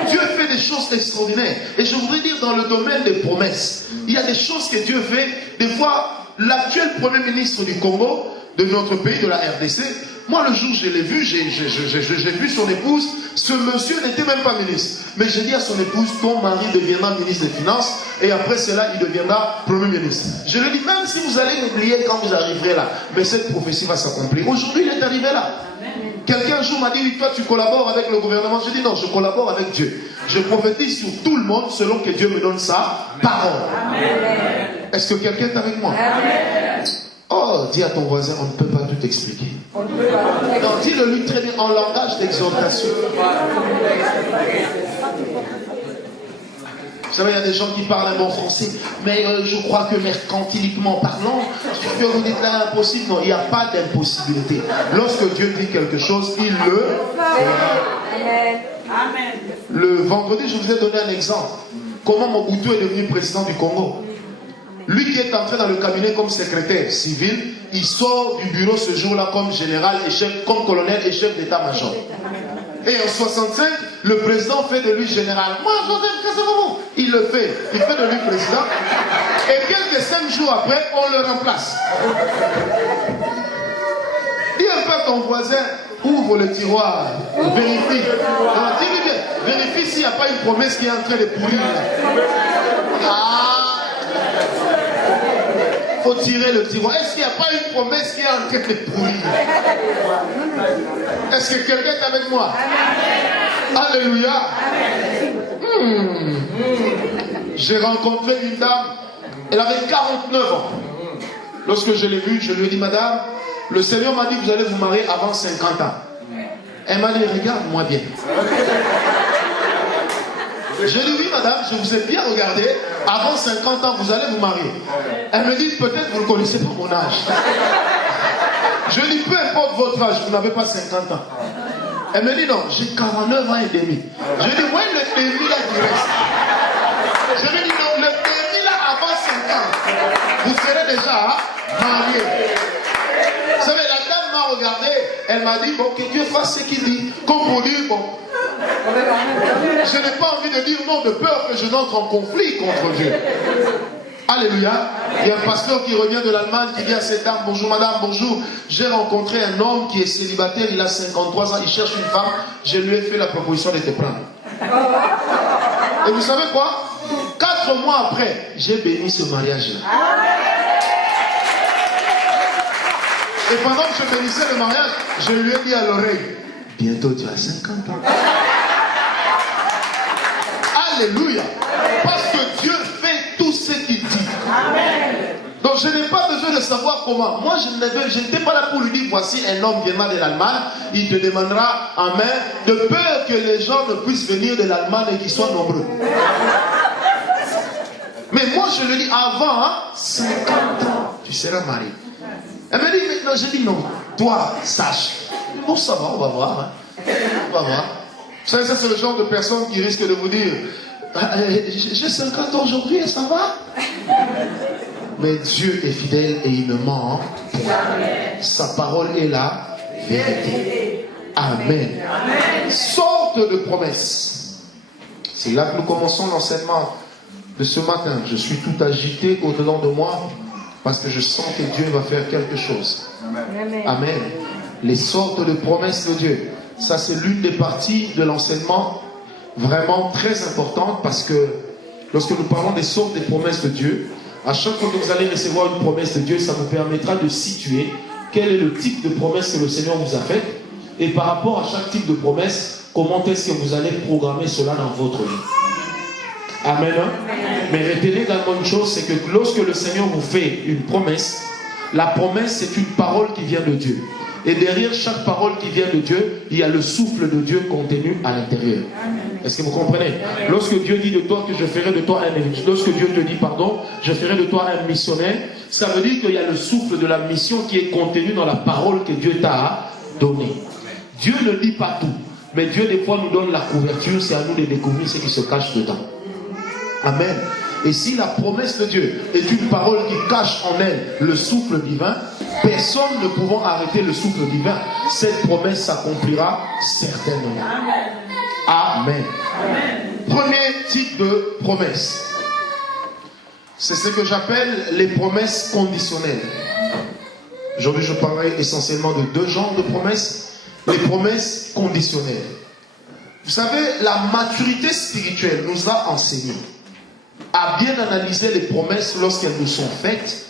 Dieu fait des choses extraordinaires. Et je voudrais dire dans le domaine des promesses, il y a des choses que Dieu fait. Des fois, l'actuel premier ministre du Congo, de notre pays, de la RDC, moi le jour je l'ai vu, j'ai vu son épouse. Ce monsieur n'était même pas ministre. Mais j'ai dit à son épouse, ton mari deviendra ministre des Finances. Et après cela, il deviendra premier ministre. Je lui ai dit, même si vous allez m'oublier quand vous arriverez là, mais cette prophétie va s'accomplir. Aujourd'hui, il est arrivé là. Quelqu'un un jour m'a dit, oui, toi tu collabores avec le gouvernement. J'ai dit, non, je collabore avec Dieu. Je prophétise sur tout le monde selon que Dieu me donne sa parole. Est-ce que quelqu'un est avec moi? Amen. Oh, dis à ton voisin, on ne peut pas tout expliquer. Non, dis-le lui très bien en langage d'exhortation. Vous savez, il y a des gens qui parlent un bon français, mais je crois que mercantiliquement parlant, ce que vous dites là est impossible. Non, il n'y a pas d'impossibilité. Lorsque Dieu dit quelque chose, il le fera. Le vendredi, je vous ai donné un exemple. Comment Mobutu est devenu président du Congo. Lui qui est entré dans le cabinet comme secrétaire civil, il sort du bureau ce jour-là comme général et chef, comme colonel et chef d'état-major. Et en 65, le président fait de lui général. Moi, Joseph, qu'est-ce que vous? Il le fait. Il fait de lui président. Et quelques 5 jours après, on le remplace. Dis un peu à ton voisin, ouvre le tiroir, vérifie. Alors, dis-lui bien, vérifie s'il n'y a pas une promesse qui est en train de pourrir. Ah! Il faut tirer le tiroir. Est-ce qu'il n'y a pas une promesse qui est en train de pourrir? Est-ce que quelqu'un est avec moi? Alléluia. J'ai rencontré une dame, elle avait 49 ans. Lorsque je l'ai vue, je lui ai dit, madame, le Seigneur m'a dit que vous allez vous marier avant 50 ans. Elle m'a dit, regarde-moi bien. Je lui ai dit, oui madame, je vous ai bien regardé, avant 50 ans, vous allez vous marier. Elle me dit, peut-être vous ne connaissez pas mon âge. Je lui ai dit, peu importe votre âge, vous n'avez pas 50 ans. Elle me dit, non, j'ai 49 ans et demi. Je lui ai dit, ouais, le demi là du reste. Je lui ai dit, non, le demi là avant 5 ans, vous serez déjà marié. Vous savez, la dame m'a regardé, elle m'a dit, bon, que Dieu fasse ce qu'il dit. Comme pour dire, bon, je n'ai pas envie de dire non de peur que je n'entre en conflit contre Dieu. Alléluia. Il y a un pasteur qui revient de l'Allemagne qui dit à cette dame, bonjour madame, bonjour. J'ai rencontré un homme qui est célibataire, il a 53 ans, il cherche une femme. Je lui ai fait la proposition de te prendre. Et vous savez quoi? 4 mois après, j'ai béni ce mariage-là. Et pendant que je bénissais le mariage, je lui ai dit à l'oreille, bientôt tu as 50 ans. Alléluia. Parce que Dieu fait tout ce qu'il dit. Amen. Donc je n'ai pas besoin de savoir comment. Moi je n'étais pas là pour lui dire, voici un homme viendra de l'Allemagne, il te demandera amen, de peur que les gens ne puissent venir de l'Allemagne et qu'ils soient nombreux. Mais moi je lui dis, avant 50 ans, tu seras marié. Elle me dit, maintenant je dis non, toi sache. Bon ça va, on va voir. Hein. On va voir. Vous savez, ça c'est le genre de personne qui risque de vous dire, j'ai 50 ans aujourd'hui et ça va. Mais Dieu est fidèle et il ne ment point. Sa parole est la vérité. Amen. Sorte de promesse. C'est là que nous commençons l'enseignement de ce matin. Je suis tout agité au-dedans de moi parce que je sens que Dieu va faire quelque chose. Amen. Les sortes de promesses de Dieu. Ça c'est l'une des parties de l'enseignement vraiment très importante, parce que lorsque nous parlons des sortes des promesses de Dieu, à chaque fois que vous allez recevoir une promesse de Dieu, ça vous permettra de situer quel est le type de promesse que le Seigneur vous a faite, et par rapport à chaque type de promesse, comment est-ce que vous allez programmer cela dans votre vie. Amen. Mais retenez également une chose, c'est que lorsque le Seigneur vous fait une promesse, la promesse c'est une parole qui vient de Dieu. Et derrière chaque parole qui vient de Dieu, il y a le souffle de Dieu contenu à l'intérieur. Est-ce que vous comprenez? Lorsque Dieu dit de toi que je ferai de toi un évangile, lorsque Dieu te dit pardon, je ferai de toi un missionnaire, ça veut dire qu'il y a le souffle de la mission qui est contenu dans la parole que Dieu t'a donnée. Dieu ne dit pas tout, mais Dieu des fois nous donne la couverture, c'est à nous de découvrir ce qui se cache dedans. Amen. Et si la promesse de Dieu est une parole qui cache en elle le souffle divin, personne ne pouvant arrêter le souffle divin, cette promesse s'accomplira certainement. Amen. Amen. Premier type de promesse, c'est ce que j'appelle les promesses conditionnelles. Aujourd'hui, je parlerai essentiellement de 2 genres de promesses. Les promesses conditionnelles. Vous savez, la maturité spirituelle nous a enseigné à bien analyser les promesses lorsqu'elles nous sont faites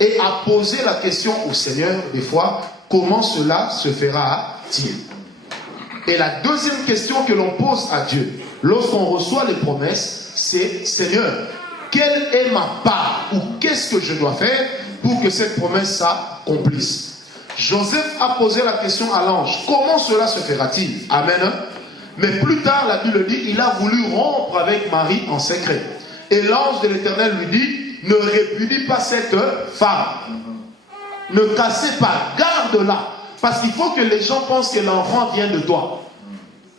et à poser la question au Seigneur, des fois, comment cela se fera-t-il? Et la deuxième question que l'on pose à Dieu lorsqu'on reçoit les promesses, c'est, Seigneur, quelle est ma part ou qu'est-ce que je dois faire pour que cette promesse s'accomplisse? Joseph a posé la question à l'ange, comment cela se fera-t-il? Amen. Mais plus tard, la Bible dit, il a voulu rompre avec Marie en secret. Et l'ange de l'Éternel lui dit, ne répudie pas cette femme. Ne cassez pas, garde-la. Parce qu'il faut que les gens pensent que l'enfant vient de toi.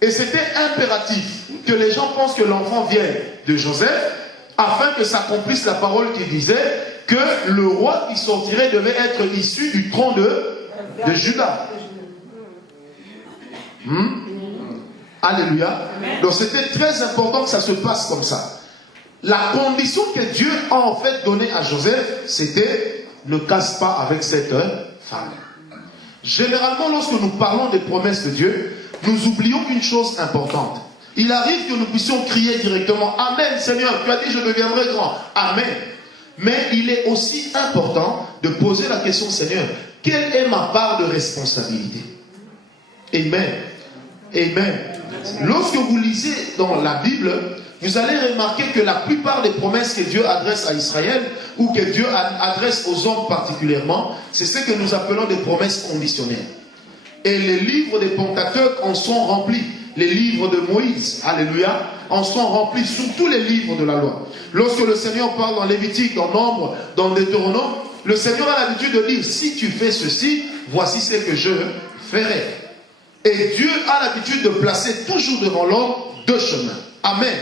Et c'était impératif que les gens pensent que l'enfant vient de Joseph, afin que s'accomplisse la parole qui disait que le roi qui sortirait devait être issu du tronc de Judas. Alléluia. Donc c'était très important que ça se passe comme ça. La condition que Dieu a en fait donnée à Joseph, c'était ne casse pas avec cette femme. Généralement, lorsque nous parlons des promesses de Dieu, nous oublions une chose importante. Il arrive que nous puissions crier directement, Amen Seigneur, tu as dit je deviendrai grand. Amen. Mais il est aussi important de poser la question, Seigneur, quelle est ma part de responsabilité? Amen. Amen. Lorsque vous lisez dans la Bible, vous allez remarquer que la plupart des promesses que Dieu adresse à Israël, ou que Dieu adresse aux hommes particulièrement, c'est ce que nous appelons des promesses conditionnelles. Et les livres des Pentateuques en sont remplis. Les livres de Moïse, alléluia, en sont remplis, surtout les livres de la loi. Lorsque le Seigneur parle dans Lévitique, dans Nombre, dans Deutéronome, le Seigneur a l'habitude de dire, si tu fais ceci, voici ce que je ferai. Et Dieu a l'habitude de placer toujours devant l'homme deux chemins. Amen.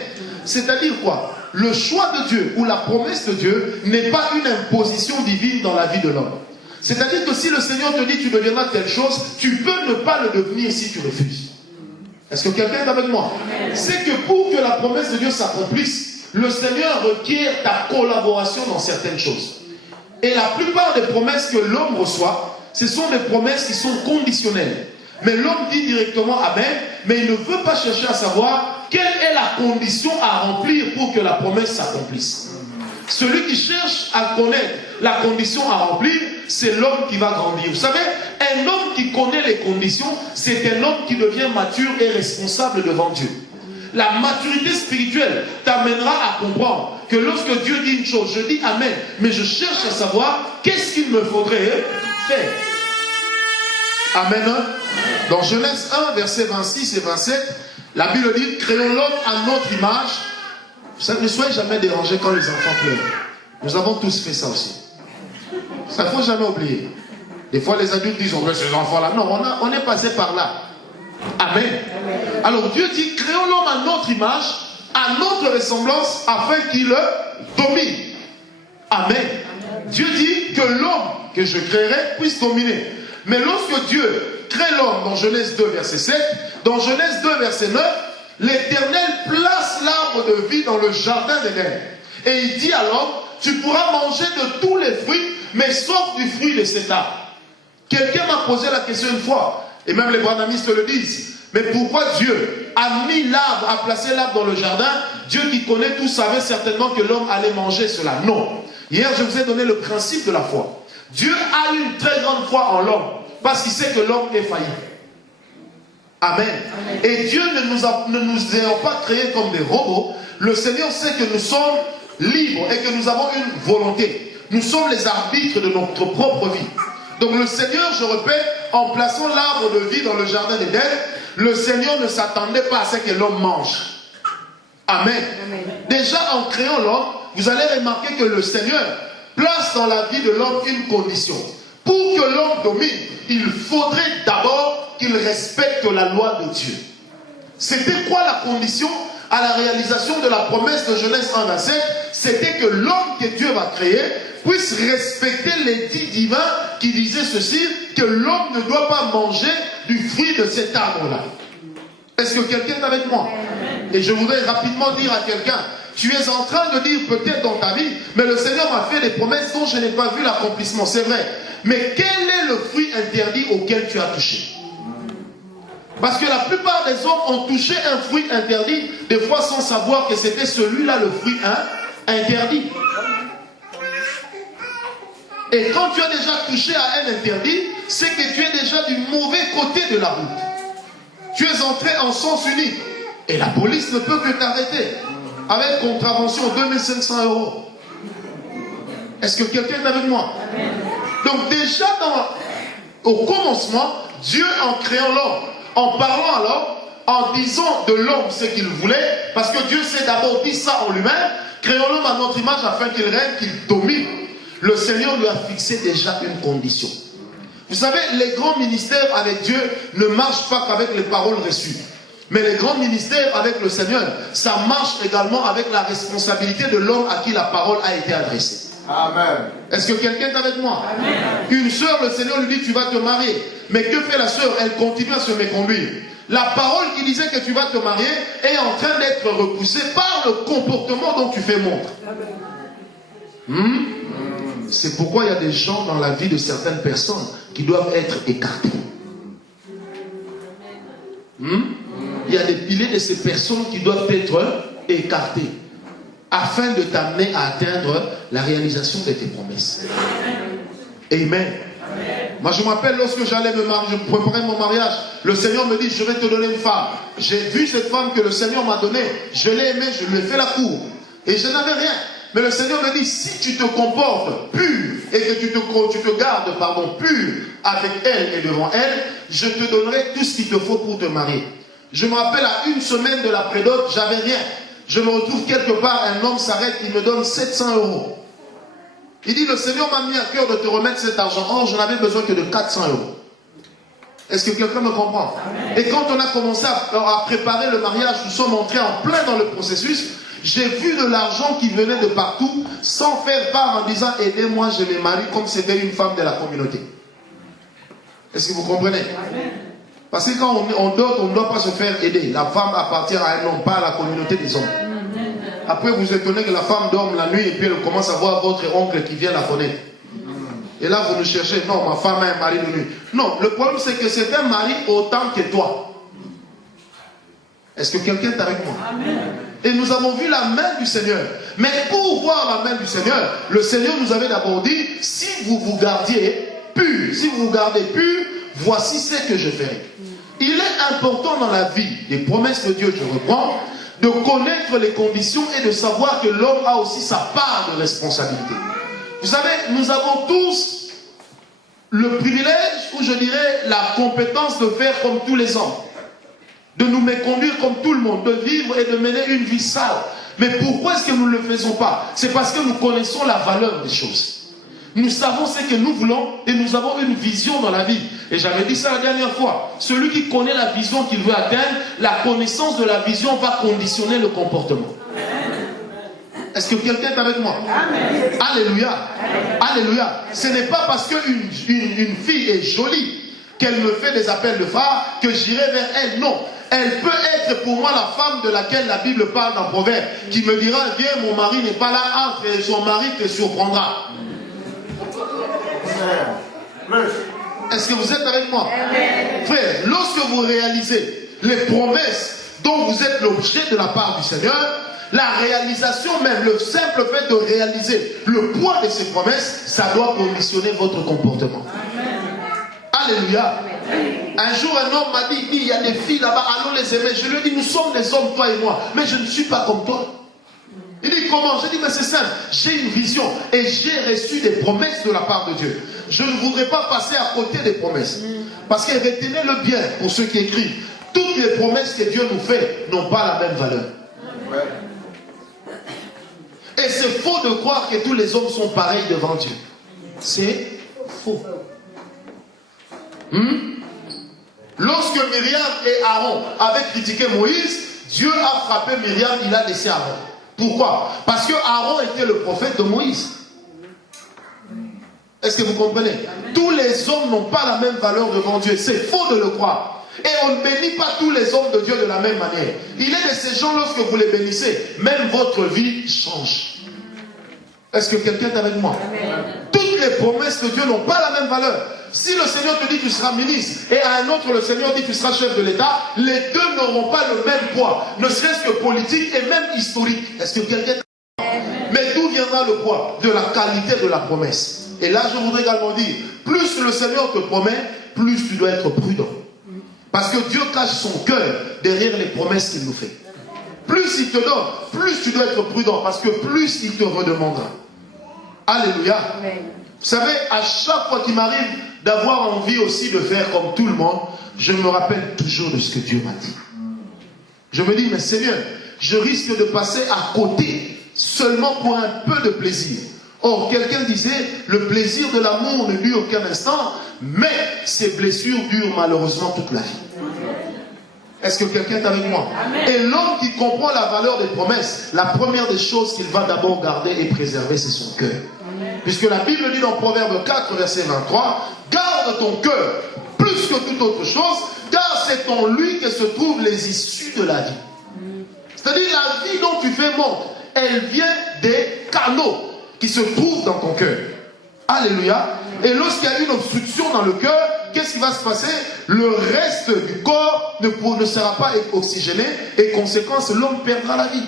C'est-à-dire quoi? Le choix de Dieu ou la promesse de Dieu n'est pas une imposition divine dans la vie de l'homme. C'est-à-dire que si le Seigneur te dit tu deviendras telle chose, tu peux ne pas le devenir si tu refuses. Est-ce que quelqu'un est avec moi? C'est que pour que la promesse de Dieu s'accomplisse, le Seigneur requiert ta collaboration dans certaines choses. Et la plupart des promesses que l'homme reçoit, ce sont des promesses qui sont conditionnelles. Mais l'homme dit directement Amen, mais il ne veut pas chercher à savoir quelle est la condition à remplir pour que la promesse s'accomplisse. Celui qui cherche à connaître la condition à remplir, c'est l'homme qui va grandir. Vous savez, un homme qui connaît les conditions, c'est un homme qui devient mature et responsable devant Dieu. La maturité spirituelle t'amènera à comprendre que lorsque Dieu dit une chose, je dis Amen, mais je cherche à savoir qu'est-ce qu'il me faudrait faire. Amen. Dans Genèse 1, versets 26 et 27, la Bible dit, créons l'homme à notre image. Ne soyez jamais dérangés quand les enfants pleurent. Nous avons tous fait ça aussi. Ça ne faut jamais oublier. Des fois les adultes disent, oh, ces enfants-là. Non, on est passé par là. Amen. Alors Dieu dit, créons l'homme à notre image, à notre ressemblance, afin qu'il le domine. Amen. Dieu dit que l'homme que je créerai puisse dominer. Mais lorsque Dieu crée l'homme dans Genèse 2, verset 7, dans Genèse 2, verset 9, l'Éternel place l'arbre de vie dans le jardin d'Éden. Et il dit à l'homme, tu pourras manger de tous les fruits, mais sauf du fruit de cet arbre. Quelqu'un m'a posé la question une fois, et même les branhamistes le disent, mais pourquoi Dieu a mis l'arbre, a placé l'arbre dans le jardin? Dieu qui connaît tout savait certainement que l'homme allait manger cela. Non. Hier, je vous ai donné le principe de la foi. Dieu a une très grande foi en l'homme, parce qu'il sait que l'homme est failli. Amen. Et Dieu ne nous a pas créés comme des robots. Le Seigneur sait que nous sommes libres et que nous avons une volonté. Nous sommes les arbitres de notre propre vie. Donc le Seigneur, je répète, en plaçant l'arbre de vie dans le jardin d'Éden, le Seigneur ne s'attendait pas à ce que l'homme mange. Amen. Déjà en créant l'homme, vous allez remarquer que le Seigneur place dans la vie de l'homme une condition. Pour que l'homme domine, il faudrait d'abord qu'il respecte la loi de Dieu. C'était quoi la condition à la réalisation de la promesse de Genèse 1 à 7? C'était que l'homme que Dieu va créer puisse respecter l'édit divin qui disait ceci, que l'homme ne doit pas manger du fruit de cet arbre-là. Est-ce que quelqu'un est avec moi? Et je voudrais rapidement dire à quelqu'un, tu es en train de dire peut-être dans ta vie, mais le Seigneur m'a fait des promesses dont je n'ai pas vu l'accomplissement, c'est vrai. Mais quel est le fruit interdit auquel tu as touché? Parce que la plupart des hommes ont touché un fruit interdit, des fois sans savoir que c'était celui-là le fruit interdit. Et quand tu as déjà touché à un interdit, c'est que tu es déjà du mauvais côté de la route. Tu es entré en sens unique. Et la police ne peut que t'arrêter. Avec contravention 2500 €. Est-ce que quelqu'un est avec moi? Donc déjà au commencement, Dieu en créant l'homme, en parlant à l'homme, en disant de l'homme ce qu'il voulait, parce que Dieu s'est d'abord dit ça en lui-même, créons l'homme à notre image afin qu'il règne, qu'il domine. Le Seigneur lui a fixé déjà une condition. Vous savez, les grands ministères avec Dieu ne marchent pas qu'avec les paroles reçues. Mais les grands ministères avec le Seigneur, ça marche également avec la responsabilité de l'homme à qui la parole a été adressée. Amen. Est-ce que quelqu'un est avec moi? Amen. Une sœur, le Seigneur lui dit, tu vas te marier. Mais que fait la sœur? Elle continue à se méconduire. La parole qui disait que tu vas te marier est en train d'être repoussée par le comportement dont tu fais montre. C'est pourquoi il y a des gens dans la vie de certaines personnes qui doivent être écartés. Il y a des piliers de ces personnes qui doivent être écartées. afin de t'amener à atteindre la réalisation de tes promesses. Amen. Moi je me rappelle lorsque j'allais me marier, je préparais mon mariage, le Seigneur me dit je vais te donner une femme. J'ai vu cette femme que le Seigneur m'a donnée, je l'ai aimée, je lui ai fait la cour et je n'avais rien. Mais le Seigneur me dit si tu te comportes pur et que tu te gardes pur avec elle et devant elle, je te donnerai tout ce qu'il te faut pour te marier. Je me rappelle à une semaine de la prédote, j'avais rien. Je me retrouve quelque part, un homme s'arrête, il me donne 700 €. Il dit, le Seigneur m'a mis à cœur de te remettre cet argent. Or, je n'avais besoin que de 400 €. Est-ce que quelqu'un me comprend? Amen. Et quand on a commencé à préparer le mariage, nous sommes entrés en plein dans le processus. J'ai vu de l'argent qui venait de partout, sans faire part en disant, aidez-moi, je me marie, comme c'était une femme de la communauté. Est-ce que vous comprenez? Amen. Parce que quand on dort, on ne doit pas se faire aider. La femme appartient à un homme, pas à la communauté des hommes. Après, vous étonnez que la femme dorme la nuit et puis elle commence à voir votre oncle qui vient la connaître. Et là, vous nous cherchez. Non, ma femme a un mari de nuit. Non, le problème, c'est que c'est un mari autant que toi. Est-ce que quelqu'un est avec moi? Amen. Et nous avons vu la main du Seigneur. Mais pour voir la main du Seigneur, le Seigneur nous avait d'abord dit, si vous vous gardiez pur, si vous vous gardez pur, voici ce que je ferai. Il est important dans la vie des promesses de Dieu, je reprends, de connaître les conditions et de savoir que l'homme a aussi sa part de responsabilité. Vous savez, nous avons tous le privilège, ou je dirais la compétence de faire comme tous les hommes, de nous méconduire comme tout le monde, de vivre et de mener une vie sale. Mais pourquoi est-ce que nous ne le faisons pas? C'est parce que nous connaissons la valeur des choses. Nous savons ce que nous voulons et nous avons une vision dans la vie. Et j'avais dit ça la dernière fois. Celui qui connaît la vision qu'il veut atteindre, la connaissance de la vision va conditionner le comportement. Est-ce que quelqu'un est avec moi? Amen. Alléluia. Amen. Alléluia. Ce n'est pas parce qu'une fille est jolie qu'elle me fait des appels de phare que j'irai vers elle. Non. Elle peut être pour moi la femme de laquelle la Bible parle dans Proverbe, qui me dira, viens, mon mari n'est pas là, entre et son mari te surprendra. Est-ce que vous êtes avec moi? Amen. Frère, lorsque vous réalisez les promesses dont vous êtes l'objet de la part du Seigneur, la réalisation même, le simple fait de réaliser le poids de ces promesses, ça doit conditionner votre comportement. Amen. Alléluia. Amen. Un jour un homme m'a dit, il y a des filles là-bas, allons les aimer. Je lui ai dit, nous sommes des hommes, toi et moi, mais je ne suis pas comme toi. Il dit comment? J'ai dit mais c'est simple, j'ai une vision et j'ai reçu des promesses de la part de Dieu. Je ne voudrais pas passer à côté des promesses. Parce que retenez-le bien pour ceux qui écrivent. Toutes les promesses que Dieu nous fait n'ont pas la même valeur. Et c'est faux de croire que tous les hommes sont pareils devant Dieu. C'est faux. Lorsque Myriam et Aaron avaient critiqué Moïse, Dieu a frappé Myriam, il a laissé Aaron. Pourquoi? Parce que Aaron était le prophète de Moïse. Est-ce que vous comprenez? Amen. Tous les hommes n'ont pas la même valeur devant Dieu. C'est faux de le croire. Et on ne bénit pas tous les hommes de Dieu de la même manière. Il est de ces gens, lorsque vous les bénissez, même votre vie change. Est-ce que quelqu'un est avec moi? Amen. Toutes les promesses de Dieu n'ont pas la même valeur. Si le Seigneur te dit tu seras ministre et à un autre le Seigneur dit tu seras chef de l'État, les deux n'auront pas le même poids, ne serait-ce que politique et même historique. Est-ce que quelqu'un... Mais d'où viendra le poids? De la qualité de la promesse. Et là je voudrais également dire, plus le Seigneur te promet, plus tu dois être prudent. Parce que Dieu cache son cœur derrière les promesses qu'il nous fait. Plus il te donne, plus tu dois être prudent, parce que plus il te redemandera. Alléluia. Amen. Vous savez, à chaque fois qu'il m'arrive d'avoir envie aussi de faire comme tout le monde, je me rappelle toujours de ce que Dieu m'a dit. Je me dis, mais Seigneur, je risque de passer à côté seulement pour un peu de plaisir. Or, quelqu'un disait, le plaisir de l'amour ne dure qu'un instant, mais ces blessures durent malheureusement toute la vie. Est-ce que quelqu'un est avec moi? Amen. Et l'homme qui comprend la valeur des promesses, la première des choses qu'il va d'abord garder et préserver, c'est son cœur. Puisque la Bible dit dans Proverbe 4, verset 23, garde ton cœur plus que toute autre chose, car c'est en lui que se trouvent les issues de la vie. C'est-à-dire la vie dont tu fais montre, elle vient des canaux qui se trouvent dans ton cœur. Alléluia. Et lorsqu'il y a une obstruction dans le cœur, qu'est-ce qui va se passer? Le reste du corps ne sera pas oxygéné et conséquence, l'homme perdra la vie.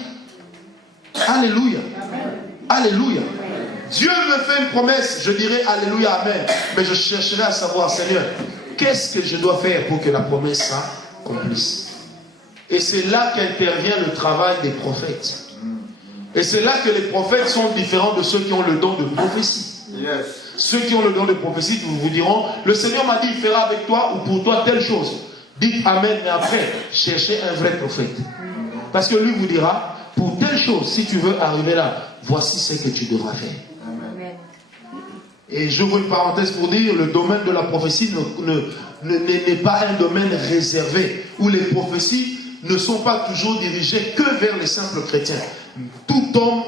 Alléluia. Alléluia. Dieu me fait une promesse, je dirais Alléluia, Amen. Mais je chercherai à savoir, Seigneur, qu'est-ce que je dois faire pour que la promesse s'accomplisse? Et c'est là qu'intervient le travail des prophètes. Et c'est là que les prophètes sont différents de ceux qui ont le don de prophétie. Yes. Ceux qui ont le don de prophétie vous diront, le Seigneur m'a dit, il fera avec toi ou pour toi telle chose. Dites Amen, mais après, cherchez un vrai prophète. Parce que lui vous dira, pour telle chose, si tu veux arriver là, voici ce que tu devras faire. Amen. Et j'ouvre une parenthèse pour dire, le domaine de la prophétie n'est pas un domaine réservé, où les prophéties ne sont pas toujours dirigées que vers les simples chrétiens. Tout homme,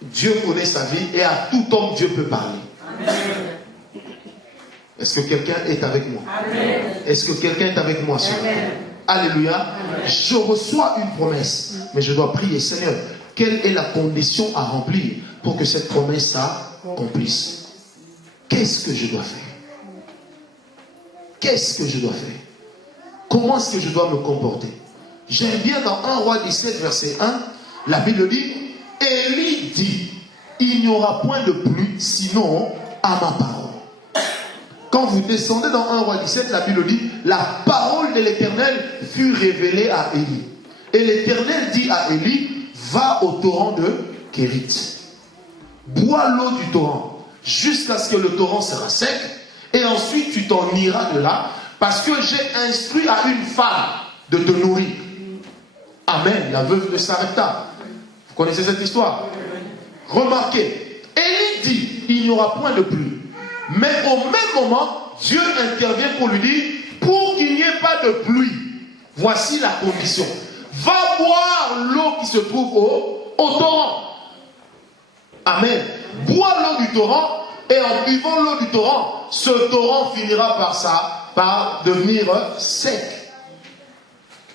Dieu connaît sa vie, et à tout homme, Dieu peut parler. Amen. Est-ce que quelqu'un est avec moi? Amen. Est-ce que quelqu'un est avec moi? Alléluia. Amen. Je reçois une promesse, mais je dois prier, Seigneur, quelle est la condition à remplir pour que cette promesse s'accomplisse? Qu'est-ce que je dois faire? Qu'est-ce que je dois faire? Comment est-ce que je dois me comporter? J'aime bien dans 1 Roi 17, verset 1, la Bible dit, Élie dit, il n'y aura point de pluie sinon à ma parole. Quand vous descendez dans 1 Roi 17, la Bible dit, la parole de l'Éternel fut révélée à Élie. Et l'Éternel dit à Élie, va au torrent de Kérit. Bois l'eau du torrent jusqu'à ce que le torrent sera sec. Et ensuite tu t'en iras de là, parce que j'ai instruit à une femme de te nourrir. Amen, la veuve de Sarepta. Vous connaissez cette histoire? Remarquez, Élie dit, il n'y aura point de pluie. Mais au même moment, Dieu intervient pour lui dire, pour qu'il n'y ait pas de pluie, voici la condition. Va boire l'eau qui se trouve au torrent. Amen. Bois l'eau du torrent, et en buvant l'eau du torrent, ce torrent finira par devenir sec.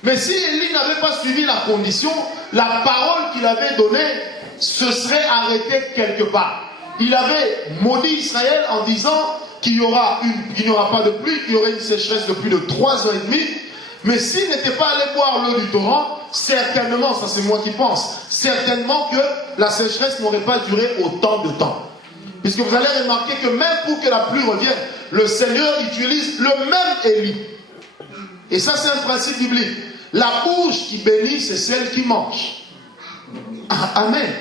Mais si Élie n'avait pas suivi la condition, la parole qu'il avait donnée se serait arrêtée quelque part. Il avait maudit Israël en disant qu'il n'y aura pas de pluie, qu'il y aurait une sécheresse de plus de 3 ans et demi. Mais s'il n'était pas allé boire l'eau du torrent, certainement, ça c'est moi qui pense, certainement que la sécheresse n'aurait pas duré autant de temps. Puisque vous allez remarquer que même pour que la pluie revienne, le Seigneur utilise le même Élie. Et ça c'est un principe biblique. La bouche qui bénit, c'est celle qui mange. Amen.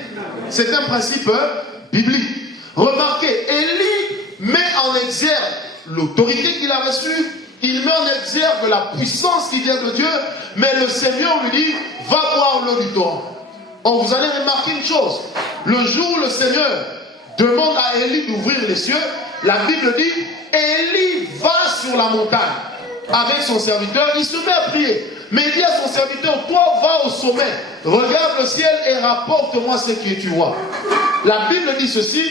C'est un principe biblique. Remarquez, Élie met en exergue l'autorité qu'il a reçue, il met en exergue la puissance qui vient de Dieu, mais le Seigneur lui dit, va boire l'eau du torrent. Or, vous allez remarquer une chose, le jour où le Seigneur demande à Élie d'ouvrir les cieux, la Bible dit, Élie va sur la montagne avec son serviteur, il se met à prier. Mais il dit à son serviteur, toi va au sommet, regarde le ciel et rapporte-moi ce que tu vois. La Bible dit ceci,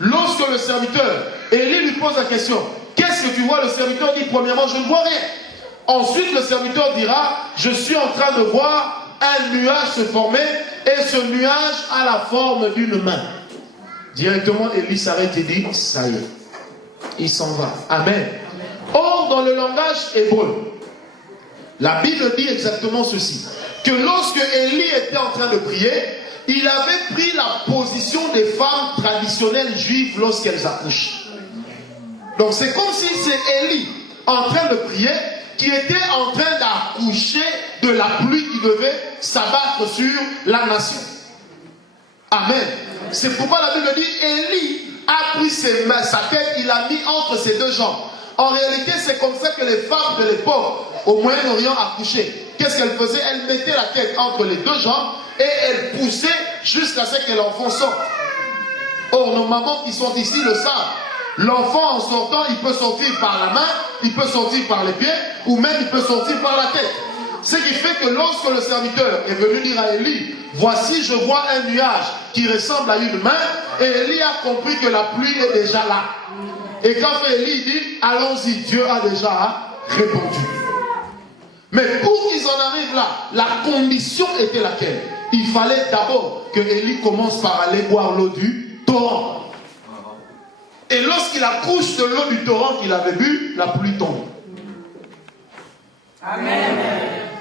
lorsque le serviteur, Élie lui pose la question, qu'est-ce que tu vois? Le serviteur dit, premièrement, je ne vois rien. Ensuite, le serviteur dira, je suis en train de voir un nuage se former, et ce nuage a la forme d'une main. Directement, Élie s'arrête et dit, ça y est, il s'en va. Amen. Or, dans le langage hébreu, la Bible dit exactement ceci, que lorsque Élie était en train de prier, il avait pris la position des femmes traditionnelles juives lorsqu'elles accouchent. Donc c'est comme si c'est Élie en train de prier qui était en train d'accoucher de la pluie qui devait s'abattre sur la nation. Amen. C'est pourquoi la Bible dit, Élie a pris sa tête, il l'a mis entre ses deux jambes. En réalité, c'est comme ça que les femmes de l'époque, au Moyen-Orient, accouchaient. Qu'est-ce qu'elles faisaient? Elles mettaient la tête entre les deux jambes et elles poussaient jusqu'à ce que l'enfant sorte. Or, nos mamans qui sont ici le savent. L'enfant, en sortant, il peut sortir par la main, il peut sortir par les pieds, ou même il peut sortir par la tête. Ce qui fait que lorsque le serviteur est venu dire à Élie, voici je vois un nuage qui ressemble à une main, et Élie a compris que la pluie est déjà là. Et quand Élie dit, allons-y, Dieu a déjà répondu. Mais pour qu'ils en arrivent là, la condition était laquelle? Il fallait d'abord que Élie commence par aller boire l'eau du torrent. Et lorsqu'il accouche de l'eau du torrent qu'il avait bu, la pluie tombe. Amen.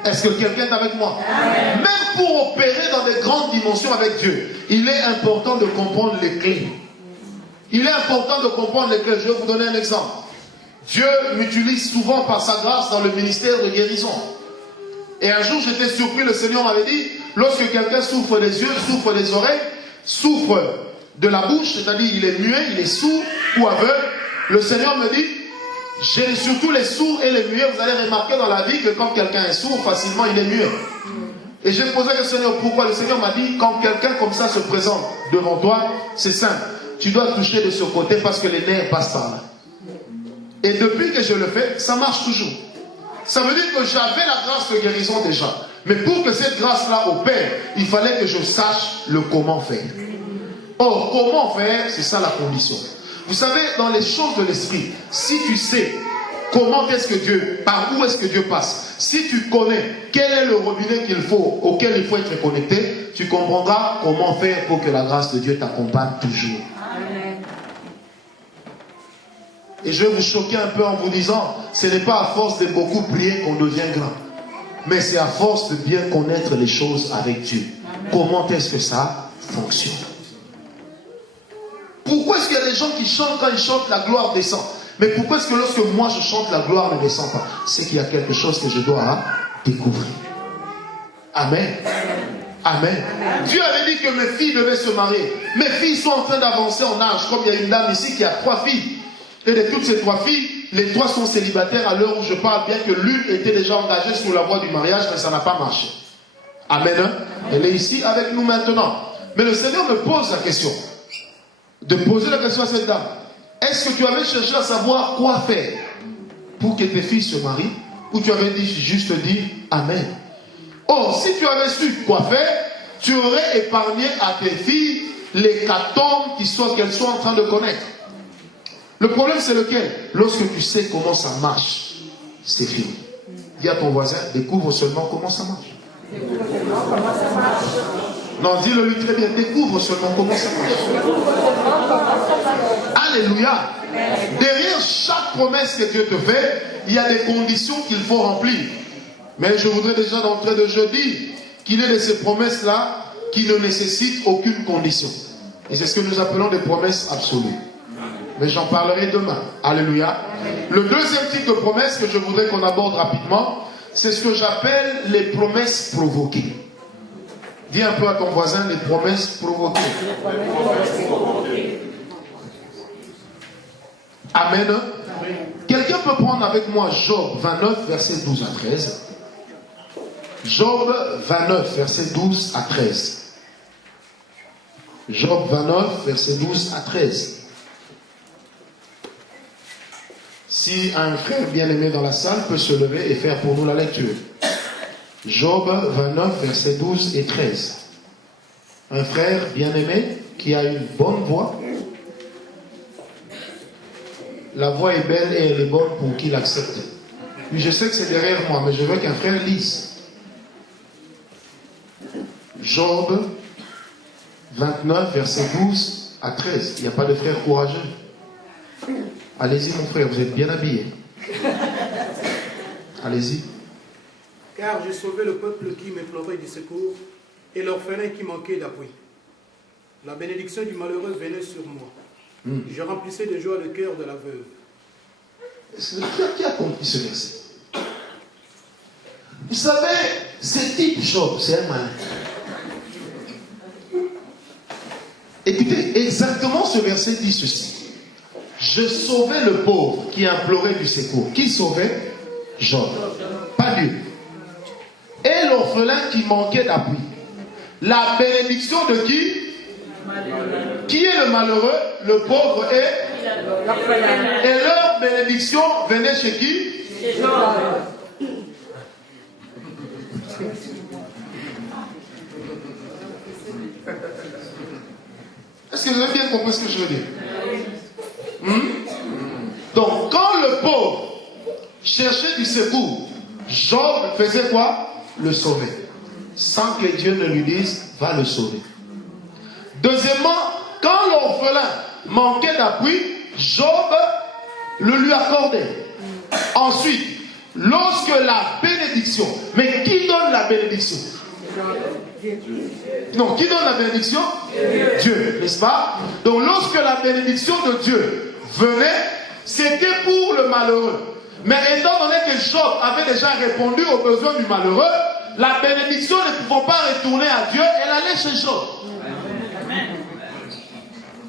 Est-ce que quelqu'un est avec moi? Amen. Même pour opérer dans des grandes dimensions avec Dieu, il est important de comprendre les clés. Il est important de comprendre les clés. Je vais vous donner un exemple. Dieu m'utilise souvent par sa grâce dans le ministère de guérison. Et un jour, j'étais surpris, le Seigneur m'avait dit, lorsque quelqu'un souffre des yeux, souffre des oreilles, souffre de la bouche, c'est-à-dire il est muet, il est sourd ou aveugle, le Seigneur me dit, j'ai surtout les sourds et les muets. Vous allez remarquer dans la vie que quand quelqu'un est sourd, facilement il est muet. Et j'ai posé le Seigneur pourquoi. Le Seigneur m'a dit, quand quelqu'un comme ça se présente devant toi, c'est simple. Tu dois toucher de ce côté parce que les nerfs passent par là. Et depuis que je le fais, ça marche toujours. Ça veut dire que j'avais la grâce de guérison déjà. Mais pour que cette grâce-là opère, il fallait que je sache le comment faire. Or, comment faire, c'est ça la condition. Vous savez, dans les choses de l'esprit, si tu sais comment est-ce que Dieu, par où est-ce que Dieu passe, si tu connais quel est le robinet qu'il faut, auquel il faut être connecté, tu comprendras comment faire pour que la grâce de Dieu t'accompagne toujours. Amen. Et je vais vous choquer un peu en vous disant, ce n'est pas à force de beaucoup prier qu'on devient grand, mais c'est à force de bien connaître les choses avec Dieu. Amen. Comment est-ce que ça fonctionne? Pourquoi est-ce qu'il y a des gens qui chantent, quand ils chantent, la gloire descend? Mais pourquoi est-ce que lorsque moi je chante, la gloire ne descend pas? C'est qu'il y a quelque chose que je dois découvrir. Amen. Amen. Dieu avait dit que mes filles devaient se marier. Mes filles sont en train d'avancer en âge. Comme il y a une dame ici qui a 3 filles. Et de toutes ces 3 filles, les 3 sont célibataires à l'heure où je parle, bien que l'une était déjà engagée sur la voie du mariage, mais ça n'a pas marché. Amen. Elle est ici avec nous maintenant. Mais le Seigneur me pose la question. De poser la question à cette dame. Est-ce que tu avais cherché à savoir quoi faire pour que tes filles se marient? Ou tu avais juste dit Amen? Or, si tu avais su quoi faire, tu aurais épargné à tes filles l'hécatombe qu'elles soient en train de connaître. Le problème c'est lequel? Lorsque tu sais comment ça marche, c'est fini. Dis à ton voisin, découvre seulement comment ça marche. Non, dis-le lui très bien, découvre seulement comment ça marche. Alléluia. Derrière chaque promesse que Dieu te fait, il y a des conditions qu'il faut remplir. Mais je voudrais déjà d'entrée de jeu dire qu'il est de ces promesses-là qui ne nécessitent aucune condition. Et c'est ce que nous appelons des promesses absolues. Mais j'en parlerai demain. Alléluia. Le deuxième type de promesse que je voudrais qu'on aborde rapidement, c'est ce que j'appelle les promesses provoquées. Dis un peu à ton voisin les promesses provoquées. Amen. Quelqu'un peut prendre avec moi Job 29, versets 12 à 13. Job 29, versets 12 à 13. Job 29, versets 12 à 13. Si un frère bien-aimé dans la salle peut se lever et faire pour nous la lecture. Job 29, versets 12 et 13. Un frère bien-aimé qui a une bonne voix. La voix est belle et elle est bonne pour qu'il accepte. Puis je sais que c'est derrière moi, mais je veux qu'un frère lise. Job 29, versets 12 à 13. Il n'y a pas de frère courageux. Allez-y mon frère, vous êtes bien habillé. Allez-y. Car j'ai sauvé le peuple qui m'implorait du secours et l'orphelin qui manquait d'appui. La bénédiction du malheureux venait sur moi. Je remplissais de joie le cœur de la veuve. Qui a compris ce verset? Vous savez, ce type Job, c'est un malin. Écoutez, exactement ce verset dit ceci. Je sauvais le pauvre qui implorait du secours. Qui sauvait? Job. Pas Dieu. Et l'orphelin qui manquait d'appui. La bénédiction de qui? Qui est le malheureux? Le pauvre et l'orphelin. Et leur bénédiction venait chez qui? Chez Job. Est-ce que vous avez bien compris ce que je veux dire? Donc, quand le pauvre cherchait du secours, Job faisait quoi? Le sauver. Sans que Dieu ne lui dise, va le sauver. Deuxièmement, quand l'orphelin manquait d'appui, Job le lui accordait. Ensuite, lorsque la bénédiction, mais qui donne la bénédiction? Non, qui donne la bénédiction? Dieu, n'est-ce pas? Donc lorsque la bénédiction de Dieu venait, c'était pour le malheureux. Mais étant donné que Job avait déjà répondu aux besoins du malheureux, la bénédiction ne pouvant pas retourner à Dieu, elle allait chez Job.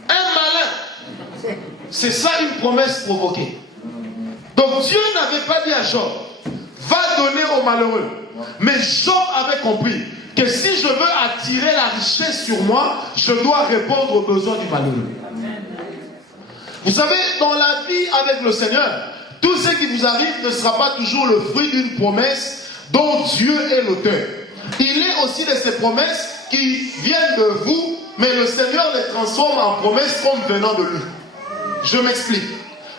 Un malin. C'est ça une promesse provoquée. Donc Dieu n'avait pas dit à Job, va donner aux malheureux. Mais Job avait compris que si je veux attirer la richesse sur moi, je dois répondre aux besoins du malheureux. Vous savez, dans la vie avec le Seigneur, tout ce qui vous arrive ne sera pas toujours le fruit d'une promesse dont Dieu est l'auteur. Il est aussi de ces promesses qui viennent de vous, mais le Seigneur les transforme en promesses comme venant de lui. Je m'explique.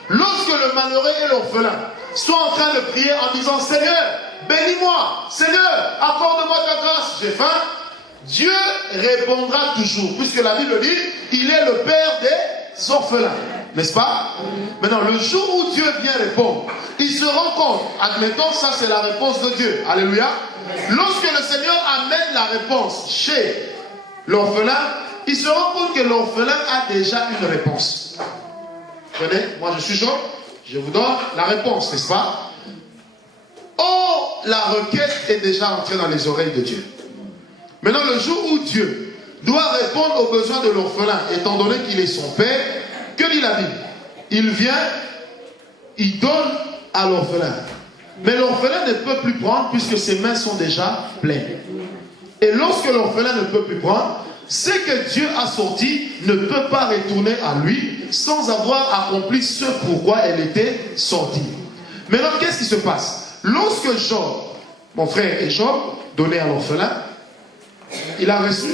Lorsque le malheureux et l'orphelin sont en train de prier en disant, Seigneur, bénis-moi, Seigneur, accorde-moi ta grâce, j'ai faim, Dieu répondra toujours, puisque la Bible dit, il est le Père des orphelins. N'est-ce pas? Maintenant, le jour où Dieu vient répondre, il se rend compte, admettons, ça c'est la réponse de Dieu. Alléluia. Lorsque le Seigneur amène la réponse chez l'orphelin, il se rend compte que l'orphelin a déjà une réponse. Venez, moi je suis Job, je vous donne la réponse, n'est-ce pas? Oh, la requête est déjà entrée dans les oreilles de Dieu. Maintenant, le jour où Dieu doit répondre aux besoins de l'orphelin, étant donné qu'il est son père, que dit la Bible? Il vient, il donne à l'orphelin. Mais l'orphelin ne peut plus prendre puisque ses mains sont déjà pleines. Et lorsque l'orphelin ne peut plus prendre, ce que Dieu a sorti ne peut pas retourner à lui sans avoir accompli ce pourquoi elle était sortie. Maintenant, qu'est-ce qui se passe? Lorsque Job, mon frère et Job, donnait à l'orphelin, il a reçu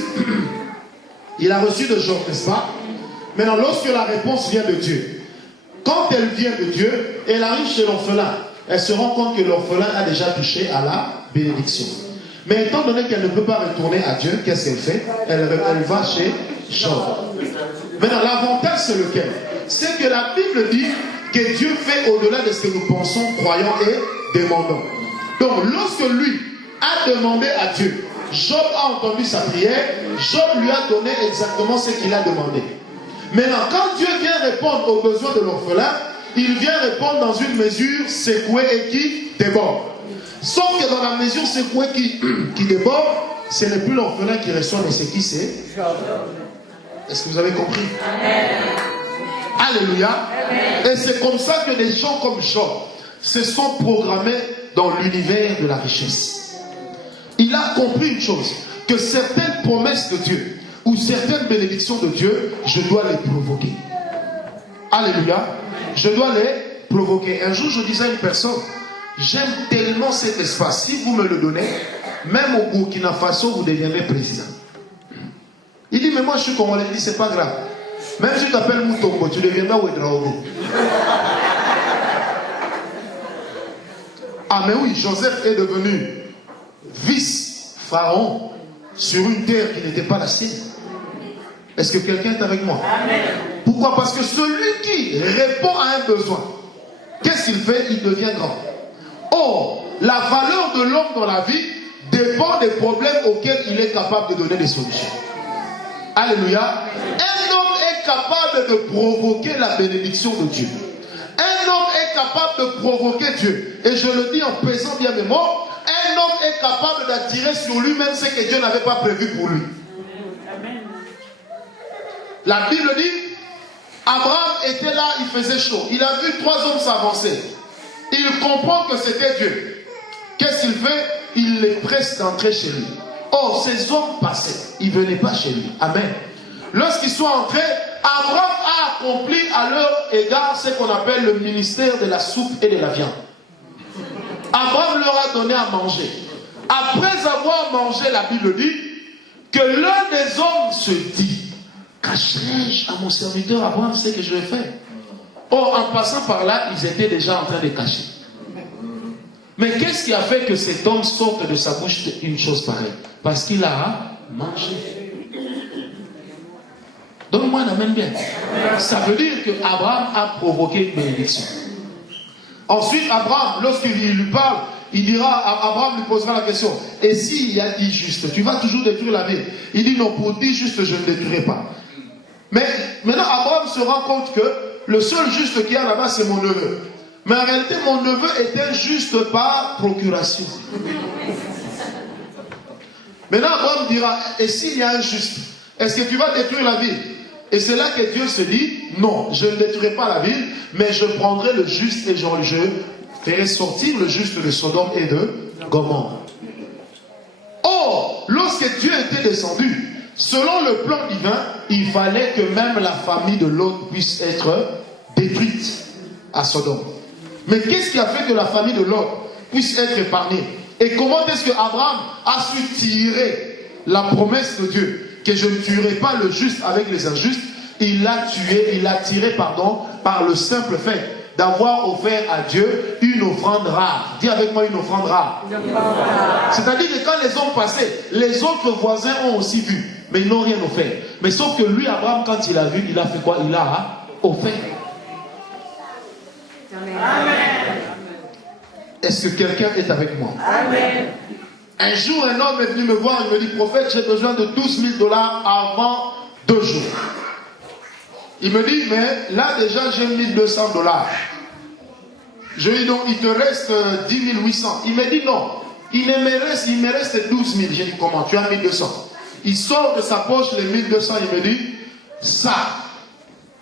de Job, n'est-ce pas? Maintenant, lorsque la réponse vient de Dieu, quand elle vient de Dieu, elle arrive chez l'orphelin. Elle se rend compte que l'orphelin a déjà touché à la bénédiction. Mais étant donné qu'elle ne peut pas retourner à Dieu, qu'est-ce qu'elle fait? Elle va chez Job. Maintenant, l'avantage, c'est lequel? C'est que la Bible dit que Dieu fait au-delà de ce que nous pensons, croyons et demandons. Donc, lorsque lui a demandé à Dieu, Job a entendu sa prière, Job lui a donné exactement ce qu'il a demandé. Maintenant, quand Dieu vient répondre aux besoins de l'orphelin, il vient répondre dans une mesure secouée et qui déborde. Sauf que dans la mesure secouée qui déborde, ce n'est plus l'orphelin qui reçoit, mais c'est qui? C'est Est-ce que vous avez compris? Amen. Alléluia. Amen. Et c'est comme ça que des gens comme Job se sont programmés dans l'univers de la richesse. Il a compris une chose, que certaines promesses de Dieu ou certaines bénédictions de Dieu, je dois les provoquer. Alléluia. Je dois les provoquer. Un jour, je disais à une personne, j'aime tellement cet espace. Si vous me le donnez, même au Burkina Faso, vous deviendrez président. Il dit, mais moi je suis congolais. Il dit, c'est pas grave. Même si tu t'appelles Moutongo, tu deviendras Ouedraogo. Ah mais oui, Joseph est devenu vice-pharaon sur une terre qui n'était pas la sienne. Est-ce que quelqu'un est avec moi? Amen. Pourquoi? Parce que celui qui répond à un besoin, qu'est-ce qu'il fait? Il devient grand. Or, la valeur de l'homme dans la vie dépend des problèmes auxquels il est capable de donner des solutions. Alléluia. Un homme est capable de provoquer la bénédiction de Dieu. Un homme est capable de provoquer Dieu. Et je le dis en pesant bien mes mots, un homme est capable d'attirer sur lui-même ce que Dieu n'avait pas prévu pour lui. La Bible dit, Abraham était là, il faisait chaud. Il a vu 3 hommes s'avancer. Il comprend que c'était Dieu. Qu'est-ce qu'il fait? Il les presse d'entrer chez lui. Or, ces hommes passaient. Ils ne venaient pas chez lui. Amen. Lorsqu'ils sont entrés, Abraham a accompli à leur égard ce qu'on appelle le ministère de la soupe et de la viande. Abraham leur a donné à manger. Après avoir mangé, la Bible dit que l'un des hommes se dit, cacherai-je à mon serviteur Abraham ce que je vais faire? Or, en passant par là, ils étaient déjà en train de cacher. Mais qu'est-ce qui a fait que cet homme sorte de sa bouche une chose pareille? Parce qu'il a mangé. Donne-moi un amen bien. Ça veut dire que Abraham a provoqué une bénédiction. Ensuite, Abraham, lorsqu'il lui parle, il dira, Abraham lui posera la question, et s'il y a 10 justes, tu vas toujours détruire la ville? Il dit non, pour 10 justes, je ne détruirai pas. Mais maintenant, Abraham se rend compte que le seul juste qu'il y a là-bas, c'est mon neveu. Mais en réalité, mon neveu était juste par procuration. Maintenant, Abraham dira, et s'il y a un juste, est-ce que tu vas détruire la ville? Et c'est là que Dieu se dit, non, je ne détruirai pas la ville, mais je prendrai le juste et je ferai sortir le juste de Sodome et de Gomorrhe. Or, lorsque Dieu était descendu, selon le plan divin, il fallait que même la famille de Lot puisse être détruite à Sodome. Mais qu'est-ce qui a fait que la famille de Lot puisse être épargnée? Et comment est-ce que Abraham a su tirer la promesse de Dieu, que je ne tuerai pas le juste avec les injustes? Il l'a tiré par le simple fait d'avoir offert à Dieu une offrande rare. Dis avec moi, une offrande rare. C'est-à-dire que quand les hommes passaient, les autres voisins ont aussi vu, mais ils n'ont rien offert. Mais sauf que lui, Abraham, quand il a vu, il a fait quoi? Il a offert. Amen. Est-ce que quelqu'un est avec moi? Amen. Un jour, un homme est venu me voir, il me dit, prophète, j'ai besoin de 12 000 $ avant 2 jours. Il me dit, mais là déjà j'ai 1 200 $. Je lui dis, donc il te reste 10 800. Il me dit, non, il me reste 12 000. J'ai dit, comment? Tu as 1 200. Il sort de sa poche les 1 200, il me dit, ça,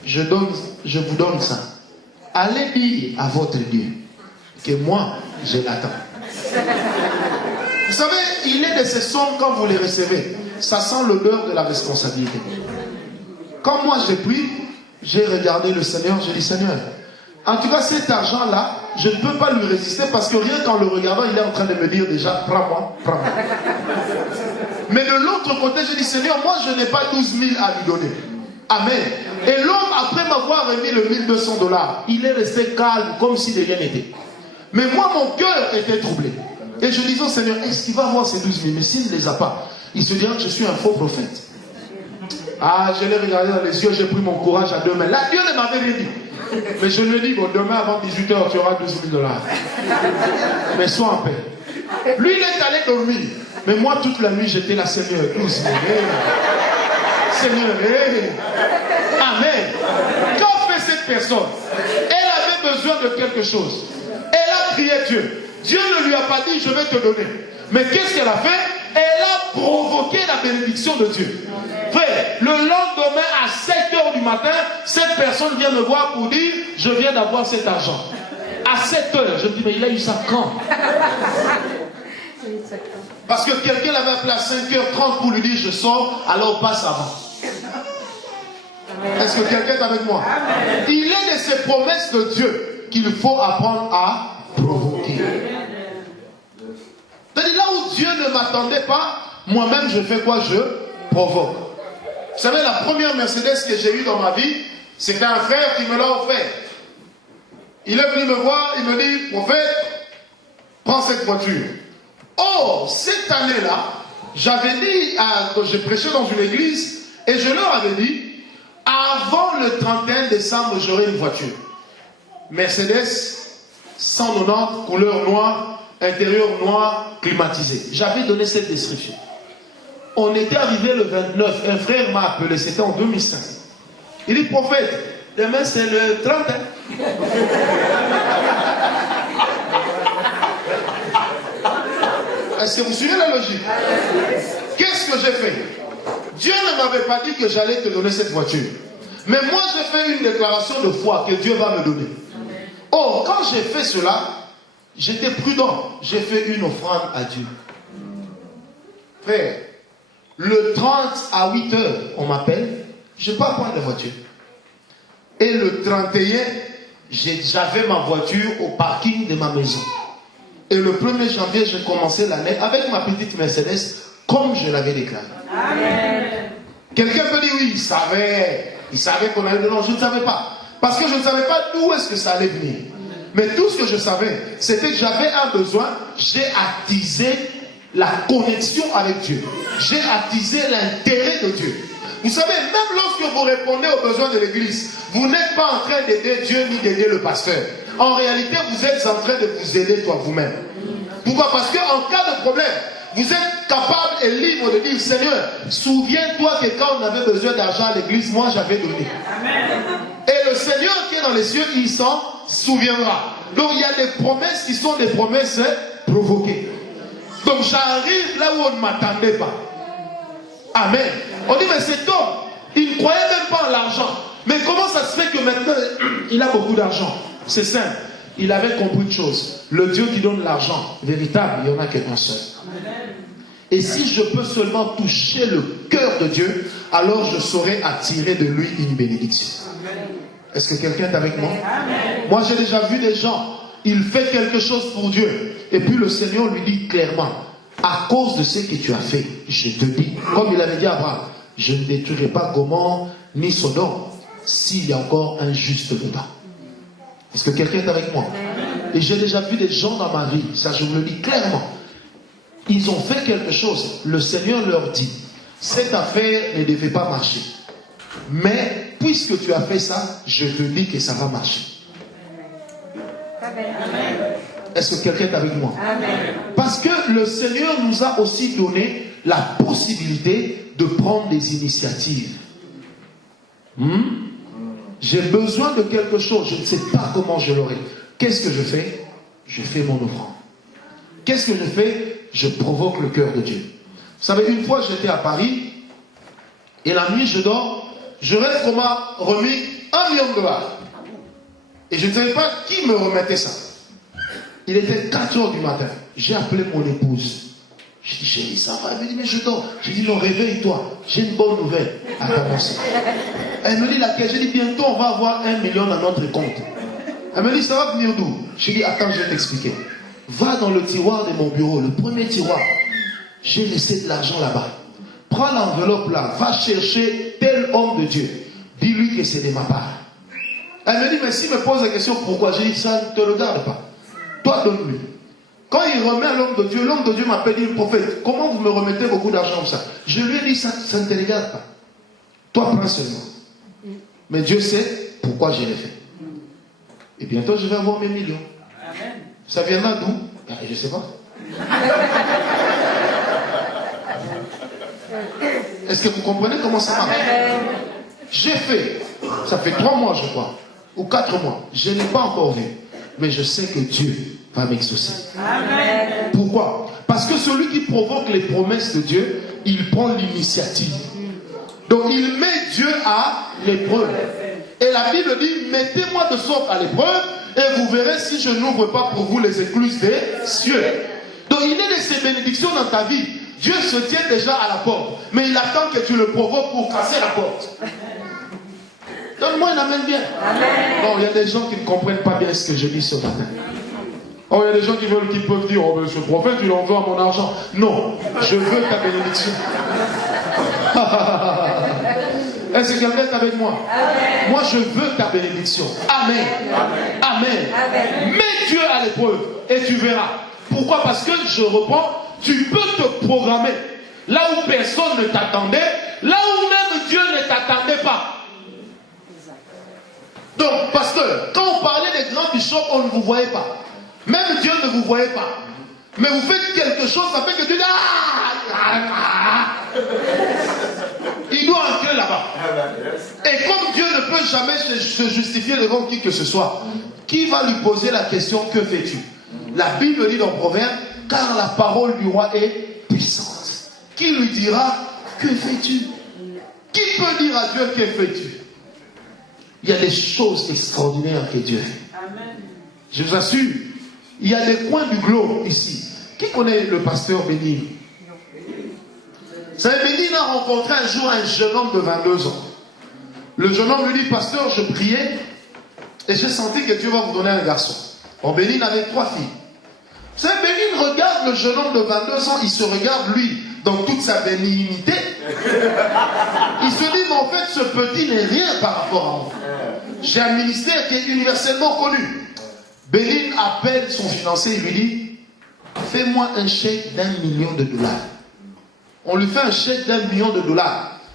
je vous donne ça. Allez dire à votre Dieu que moi, je l'attends. Vous savez, il est de ces sommes quand vous les recevez, ça sent l'odeur de la responsabilité. Quand moi j'ai pris, j'ai regardé le Seigneur, j'ai dit, Seigneur, en tout cas cet argent-là, je ne peux pas lui résister parce que rien qu'en le regardant, il est en train de me dire déjà, prends-moi, prends-moi. Mais de l'autre côté, je dis, Seigneur, moi je n'ai pas 12 000 à lui donner. Amen. Et l'homme, après m'avoir remis le 1 200 $, il est resté calme, comme si de rien n'était. Mais moi, mon cœur était troublé. Et je disais au Seigneur, est-ce qu'il va avoir ces 12 000? Mais s'il ne les a pas, il se dira que je suis un faux prophète. Ah, je l'ai regardé dans les yeux, j'ai pris mon courage à 2 mains. Là, Dieu ne m'avait rien dit. Mais je lui ai dit, bon, demain avant 18 h, tu auras 12 000 $. Mais sois en paix. Lui, il est allé dormir. Mais moi, toute la nuit, j'étais là, Seigneur, 12 000. Seigneur, Amen. Qu'a fait cette personne? Elle avait besoin de quelque chose. Elle a prié Dieu. Dieu ne lui a pas dit, je vais te donner. Mais qu'est-ce qu'elle a fait? Elle a provoqué la bénédiction de Dieu. Frère, le lendemain à 7 h du matin, cette personne vient me voir pour dire, je viens d'avoir cet argent. À 7 h, je me dis, mais il a eu ça quand? Parce que quelqu'un l'avait appelé à 5 h 30 pour lui dire, je sors, alors passe avant. Est-ce que quelqu'un est avec moi? Il est de ces promesses de Dieu qu'il faut apprendre à provoquer. C'est-à-dire là où Dieu ne m'attendait pas, moi-même je fais quoi? Je provoque. Vous savez, la première Mercedes que j'ai eue dans ma vie, c'était un frère qui me l'a offert. Il est venu me voir, il me dit, prophète, prends cette voiture. Oh, cette année-là, j'avais dit, j'ai prêché dans une église, et je leur avais dit, avant le 31 décembre, j'aurai une voiture. Mercedes 190, couleur noire, intérieur noir, climatisé. J'avais donné cette description. On était arrivé le 29, un frère m'a appelé, c'était en 2005. Il dit, prophète, demain c'est le 31. Est-ce que vous suivez la logique? Qu'est-ce que j'ai fait? Dieu ne m'avait pas dit que j'allais te donner cette voiture. Mais moi j'ai fait une déclaration de foi que Dieu va me donner. Or, quand j'ai fait cela, j'étais prudent. J'ai fait une offrande à Dieu. Frère, le 30 à 8 h, on m'appelle, je ne vais pas prendre la voiture. Et le 31, j'avais ma voiture au parking de ma maison. Et le 1er janvier, j'ai commencé l'année avec ma petite Mercedes, comme je l'avais déclaré. Amen. Quelqu'un peut dire, oui, il savait qu'on allait... Non, je ne savais pas. Parce que je ne savais pas d'où est-ce que ça allait venir. Mais tout ce que je savais, c'était que j'avais un besoin, j'ai attisé la connexion avec Dieu. J'ai attisé l'intérêt de Dieu. Vous savez, même lorsque vous répondez aux besoins de l'église, vous n'êtes pas en train d'aider Dieu ni d'aider le pasteur. En réalité, vous êtes en train de vous aider toi vous-même. Pourquoi? Parce qu'en cas de problème, vous êtes capable et libre de dire, Seigneur, souviens-toi que quand on avait besoin d'argent à l'église, moi j'avais donné. Amen. Et le Seigneur qui est dans les cieux, il s'en souviendra. Donc il y a des promesses qui sont des promesses provoquées. Donc j'arrive là où on ne m'attendait pas. Amen. On dit, mais cet homme, il ne croyait même pas en l'argent. Mais comment ça se fait que maintenant, il a beaucoup d'argent? C'est simple. Il avait compris une chose. Le Dieu qui donne l'argent, véritable, il n'y en a qu'un seul. Et si je peux seulement toucher le cœur de Dieu, alors je saurai attirer de lui une bénédiction. Est-ce que quelqu'un est avec moi? Moi, j'ai déjà vu des gens, il fait quelque chose pour Dieu. Et puis le Seigneur lui dit clairement, à cause de ce que tu as fait, je te dis, comme il avait dit à Abraham, je ne détruirai pas Gomorrhe ni Sodome s'il y a encore un juste dedans. Est-ce que quelqu'un est avec moi? Et j'ai déjà vu des gens dans ma vie, ça je vous le dis clairement. Ils ont fait quelque chose. Le Seigneur leur dit, cette affaire ne devait pas marcher. Mais puisque tu as fait ça, je te dis que ça va marcher. Est-ce que quelqu'un est avec moi? Parce que le Seigneur nous a aussi donné la possibilité de prendre des initiatives. J'ai besoin de quelque chose, je ne sais pas comment je l'aurai. Qu'est-ce que je fais? Je fais mon offrande. Qu'est-ce que je fais? Je provoque le cœur de Dieu. Vous savez, une fois j'étais à Paris, et la nuit je dors, je rêve qu'on m'a remis $1 million. Et je ne savais pas qui me remettait ça. Il était 4 heures du matin. J'ai appelé mon épouse. J'ai dit, chérie, ça va? Elle me dit, mais je dors. J'ai dit, non, réveille-toi. J'ai une bonne nouvelle à t'annoncer. Elle me dit, laquelle? J'ai dit, bientôt on va avoir 1 million dans notre compte. Elle me dit, ça va venir d'où? J'ai dit, attends, je vais t'expliquer. Va dans le tiroir de mon bureau, le premier tiroir. J'ai laissé de l'argent là-bas. Prends l'enveloppe là, va chercher tel homme de Dieu. Dis-lui que c'est de ma part. Elle me dit, mais s'il me pose la question, pourquoi? J'ai dit, ça ne te regarde pas. Toi, donne-lui. Quand il remet à l'homme de Dieu m'appelle, dit, prophète, comment vous me remettez beaucoup d'argent comme ça? Je lui ai dit, ça ne te regarde pas. Toi, prends seulement. Mais Dieu sait pourquoi je l'ai fait. Et bientôt, je vais avoir mes millions. Amen. Ça viendra d'où? Je ne sais pas. Est-ce que vous comprenez comment ça marche? J'ai fait, ça fait 3 mois, je crois, ou 4 mois. Je n'ai pas encore vu. Mais je sais que Dieu va m'exaucer. Amen. Pourquoi? Parce que celui qui provoque les promesses de Dieu, il prend l'initiative. Donc il met Dieu à l'épreuve. Et la Bible dit, mettez-moi de sorte à l'épreuve, et vous verrez si je n'ouvre pas pour vous les écluses des cieux. Donc il est de ces bénédictions dans ta vie. Dieu se tient déjà à la porte, mais il attend que tu le provoques pour casser la porte. Donne-moi une amen bien. Amen. Non, il y a des gens qui ne comprennent pas bien ce que je dis ce matin. Oh, il y a des gens qui peuvent dire, oh, monsieur le prophète, il en veut mon argent. Non, je veux ta bénédiction. Est-ce que quelqu'un est avec moi? Amen. Moi, je veux ta bénédiction. Amen. Amen. Amen. Amen. Mets Dieu à l'épreuve et tu verras. Pourquoi? Parce que, je reprends, tu peux te programmer là où personne ne t'attendait, là où même Dieu ne t'attendait pas. Donc, pasteur, quand on parlait des grands bishops, on ne vous voyait pas. Même Dieu ne vous voyait pas. Mais vous faites quelque chose, ça fait que Dieu dit, il doit entrer là-bas. Et comme Dieu ne peut jamais se justifier devant qui que ce soit, qui va lui poser la question, que fais-tu? La Bible dit dans Proverbe, car la parole du roi est puissante. Qui lui dira, que fais-tu? Qui peut dire à Dieu, que fais-tu? Il y a des choses extraordinaires que Dieu fait. Amen. Je vous assure, il y a des coins du globe ici. Qui connaît le pasteur Bénin? Vous savez, Bénin a rencontré un jour un jeune homme de 22 ans. Le jeune homme lui dit, pasteur, je priais et j'ai senti que Dieu va vous donner un garçon. Bon, Bénin avait 3 filles. Vous savez, Bénin regarde le jeune homme de 22 ans, il se regarde lui dans toute sa bénignité. Il se dit, mais en fait, ce petit n'est rien par rapport à moi. J'ai un ministère qui est universellement connu. Bénin appelle son financier, il lui dit, fais-moi un chèque d'1 million de $. On lui fait un chèque d'1 million de $.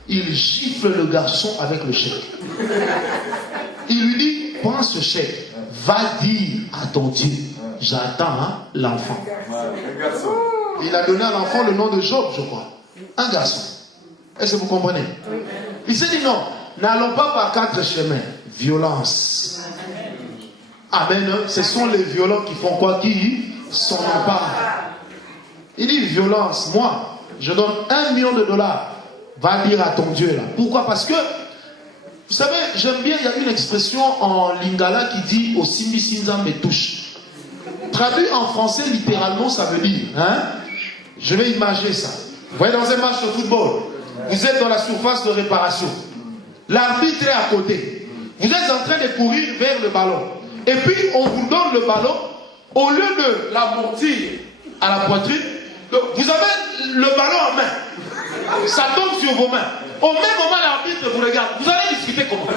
Il gifle le garçon avec le chèque. Il lui dit, prends ce chèque, va dire à ton Dieu j'attends l'enfant. Il a donné à l'enfant le nom de Job, je crois. Un garçon. Est-ce que vous comprenez? Il s'est dit non, n'allons pas par 4 chemins. Violence. Amen. Ce sont les violents qui font quoi? Qui s'en emparent. Il dit violence. Moi, je donne $1 million. Va dire à ton Dieu là. Pourquoi? Parce que, vous savez, j'aime bien, il y a une expression en lingala qui dit au Simbi Sinza me touche. Traduit en français, littéralement, ça veut dire, je vais imaginer ça. Vous voyez, dans un match de football, vous êtes dans la surface de réparation. L'arbitre est à côté. Vous êtes en train de courir vers le ballon. Et puis, on vous donne le ballon. Au lieu de l'amortir à la poitrine, vous avez le ballon en main. Ça tombe sur vos mains. Au même moment, l'arbitre vous regarde. Vous allez discuter comment?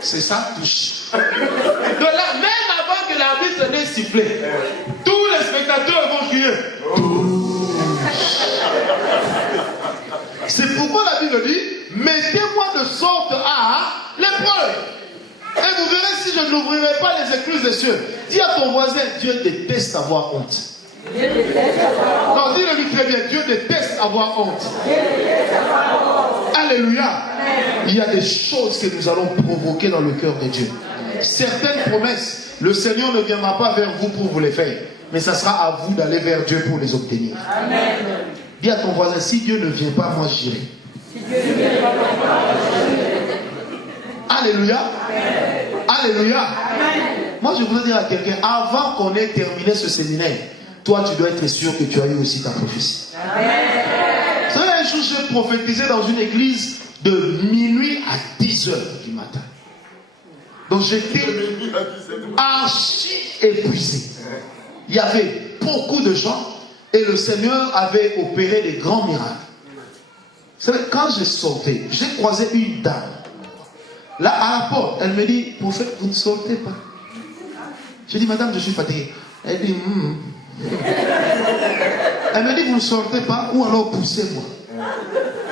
C'est ça, touche. De là, même avant que l'arbitre n'ait sifflé, tous les spectateurs vont crier. C'est pourquoi la Bible dit, mettez-moi de sorte à l'épreuve. Et vous verrez si je n'ouvrirai pas les écluses des cieux. Dis à ton voisin, Dieu déteste avoir honte. Non, dis-le lui très bien, Dieu déteste avoir honte. Alléluia. Il y a des choses que nous allons provoquer dans le cœur de Dieu. Certaines promesses, le Seigneur ne viendra pas vers vous pour vous les faire, mais ça sera à vous d'aller vers Dieu pour les obtenir. Amen. Dis à ton voisin, si Dieu ne vient pas, moi j'irai. Alléluia. Amen. Alléluia. Amen. Moi je voudrais dire à quelqu'un, avant qu'on ait terminé ce séminaire, toi tu dois être sûr que tu as eu aussi ta prophétie. Amen. Vous savez, un jour j'ai prophétisé dans une église de minuit à 10 heures du matin. Donc j'étais archi épuisé. Il y avait beaucoup de gens et le Seigneur avait opéré des grands miracles. Vous savez, quand je sortais, j'ai croisé une dame. Là, à la porte, elle me dit, prophète, vous ne sortez pas. Je dis, madame, je suis fatigué. Elle dit, Elle me dit, vous ne sortez pas, ou alors poussez-moi.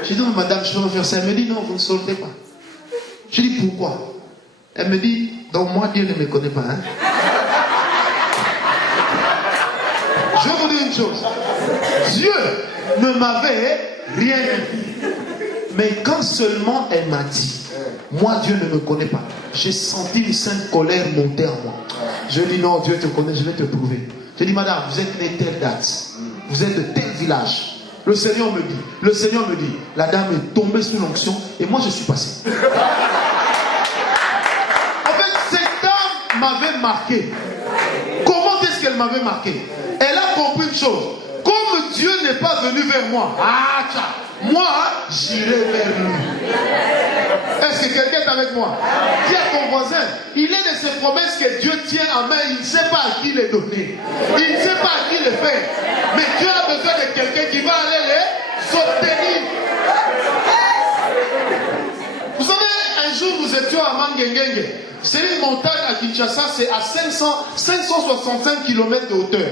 Je dis, madame, je peux faire ça. Elle me dit, non, vous ne sortez pas. Je dis, pourquoi? Elle me dit, donc moi, Dieu ne me connaît pas. Je vais vous dire une chose. Dieu ne m'avait rien dit. Mais quand seulement elle m'a dit, moi, Dieu ne me connaît pas, j'ai senti une sainte colère monter en moi. Je dis, non, Dieu te connaît, je vais te prouver. Je dis, madame, vous êtes née telle date. Vous êtes de tel village. Le Seigneur me dit, la dame est tombée sous l'onction et moi je suis passé. En fait, cette dame m'avait marqué. Comment est-ce qu'elle m'avait marqué? Elle a compris une chose. Comme Dieu n'est pas venu vers moi, moi, j'irai vers lui. Est-ce que quelqu'un est avec moi? Dis à ton voisin, il est de ces promesses que Dieu tient en main, il ne sait pas à qui les donner. Il ne sait pas à qui les faire. Mais Dieu a besoin de quelqu'un qui va aller les obtenir. Vous savez, un jour nous étions à Mangengenge. C'est une montagne à Kinshasa, c'est à 565 km de hauteur.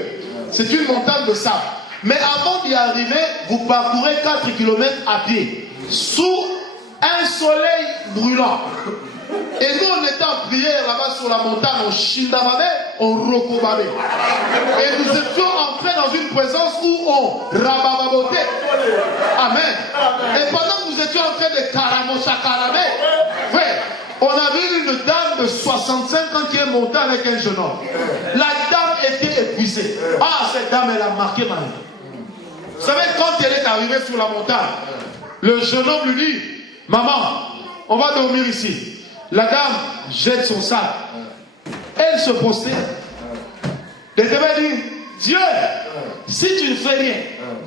C'est une montagne de sable. Mais avant d'y arriver, vous parcourez 4 km à pied, sous un soleil brûlant. Et nous, on était en prière là-bas sur la montagne, on Shindabame, on Rokobame. Et nous étions entrés dans une présence où on rabababotait. Amen. Et pendant que nous étions en train de Karamosakarame, on avait une dame de 65 ans qui est montée avec un jeune homme. La dame était épuisée. Ah, cette dame, elle a marqué ma vie. Vous savez, quand elle est arrivée sur la montagne, le jeune homme lui dit, maman, on va dormir ici. La dame jette son sac. Elle se postait. Elle devait dire, Dieu, si tu ne fais rien,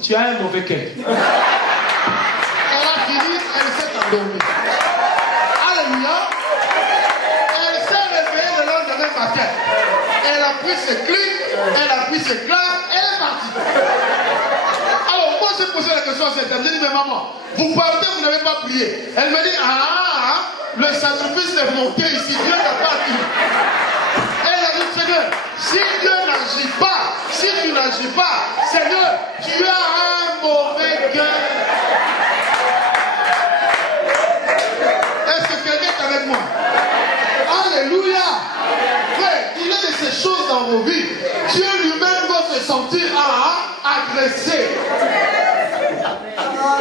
tu as un mauvais cœur. Elle a fini, elle s'est endormie. Alléluia. Elle s'est réveillée le lendemain matin. Elle a pris ses clés, elle a pris ses claves, elle est partie. Alors moi j'ai posé la question à cette dame. J'ai dit, mais maman, vous partez, vous n'avez pas prié. Elle me dit, le sacrifice est monté ici, Dieu n'a pas dit. Elle a dit, Seigneur, si Dieu n'agit pas, si tu n'agis pas, Seigneur, tu as un mauvais cœur. Est-ce que quelqu'un est avec moi? Alléluia. choses dans vos vies, Dieu lui-même doit se sentir agressé.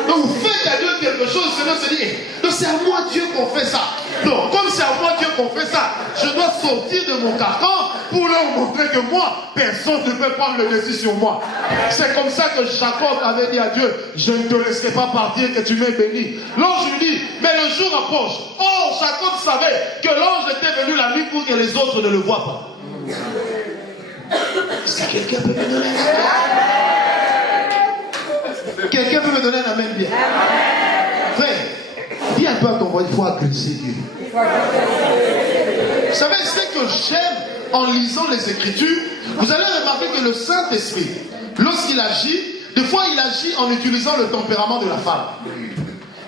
Donc vous faites à Dieu quelque chose, le Seigneur se dit, non, c'est à moi Dieu qu'on fait ça. Non, comme c'est à moi Dieu qu'on fait ça, je dois sortir de mon carcan pour leur montrer que moi, personne ne peut prendre le dessus sur moi. C'est comme ça que Jacob avait dit à Dieu, je ne te laisserai pas partir que tu m'aies béni. L'ange lui dit, mais le jour approche. Oh, Jacob savait que l'ange était venu la nuit pour que les autres ne le voient pas. Si quelqu'un peut me donner un amen. Quelqu'un peut me donner un amen bien. Frère, dis un peu à ton voix, il faut agresser Dieu. Vous savez, ce que j'aime en lisant les Écritures, vous allez remarquer que le Saint-Esprit, lorsqu'il agit, des fois il agit en utilisant le tempérament de la femme.